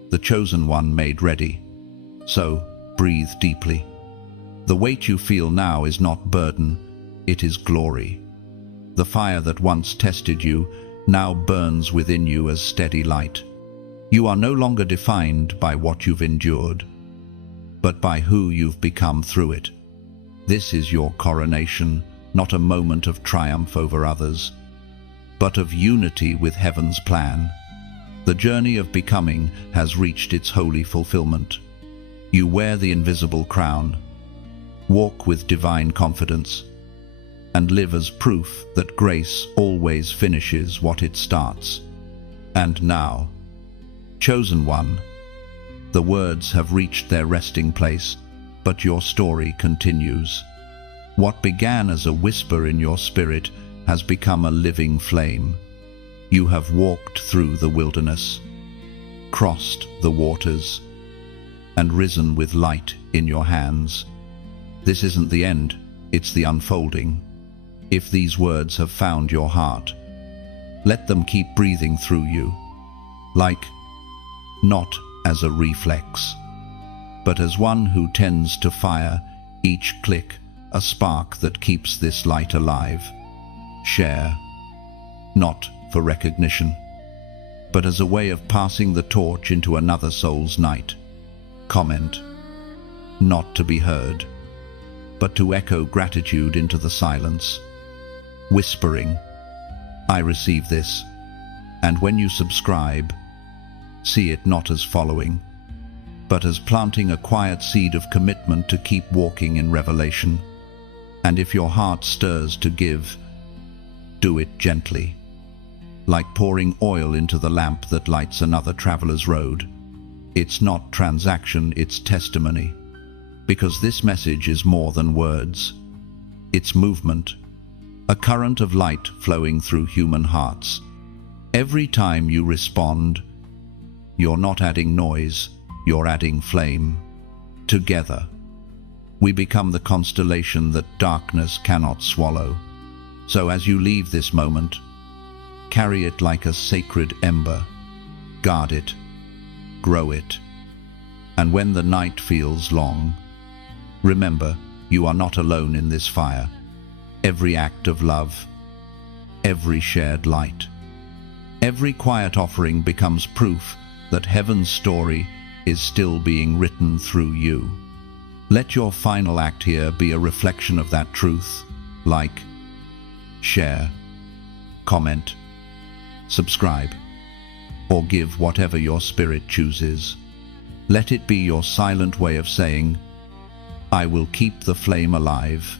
the chosen one made ready. So, breathe deeply. The weight you feel now is not burden, it is glory. The fire that once tested you now burns within you as steady light. You are no longer defined by what you've endured, but by who you've become through it. This is your coronation, not a moment of triumph over others, but of unity with heaven's plan. The journey of becoming has reached its holy fulfillment. You wear the invisible crown, walk with divine confidence, and live as proof that grace always finishes what it starts. And now, chosen one, the words have reached their resting place, but your story continues. What began as a whisper in your spirit has become a living flame. You have walked through the wilderness, crossed the waters, and risen with light in your hands. This isn't the end, it's the unfolding. If these words have found your heart, let them keep breathing through you, not as a reflex, but as one who tends to fire each click, a spark that keeps this light alive. Share, not for recognition, but as a way of passing the torch into another soul's night. Comment, not to be heard, but to echo gratitude into the silence. Whispering, I receive this. And when you subscribe, see it not as following, but as planting a quiet seed of commitment to keep walking in revelation. And if your heart stirs to give, do it gently, like pouring oil into the lamp that lights another traveler's road. It's not transaction, it's testimony, because this message is more than words. It's movement, a current of light flowing through human hearts. Every time you respond, you're not adding noise, you're adding flame. Together, we become the constellation that darkness cannot swallow. So as you leave this moment, carry it like a sacred ember. Guard it, grow it. And when the night feels long, remember, you are not alone in this fire. Every act of love, every shared light, every quiet offering becomes proof that heaven's story is still being written through you. Let your final act here be a reflection of that truth. Like, share, comment, subscribe, or give whatever your spirit chooses. Let it be your silent way of saying, I will keep the flame alive.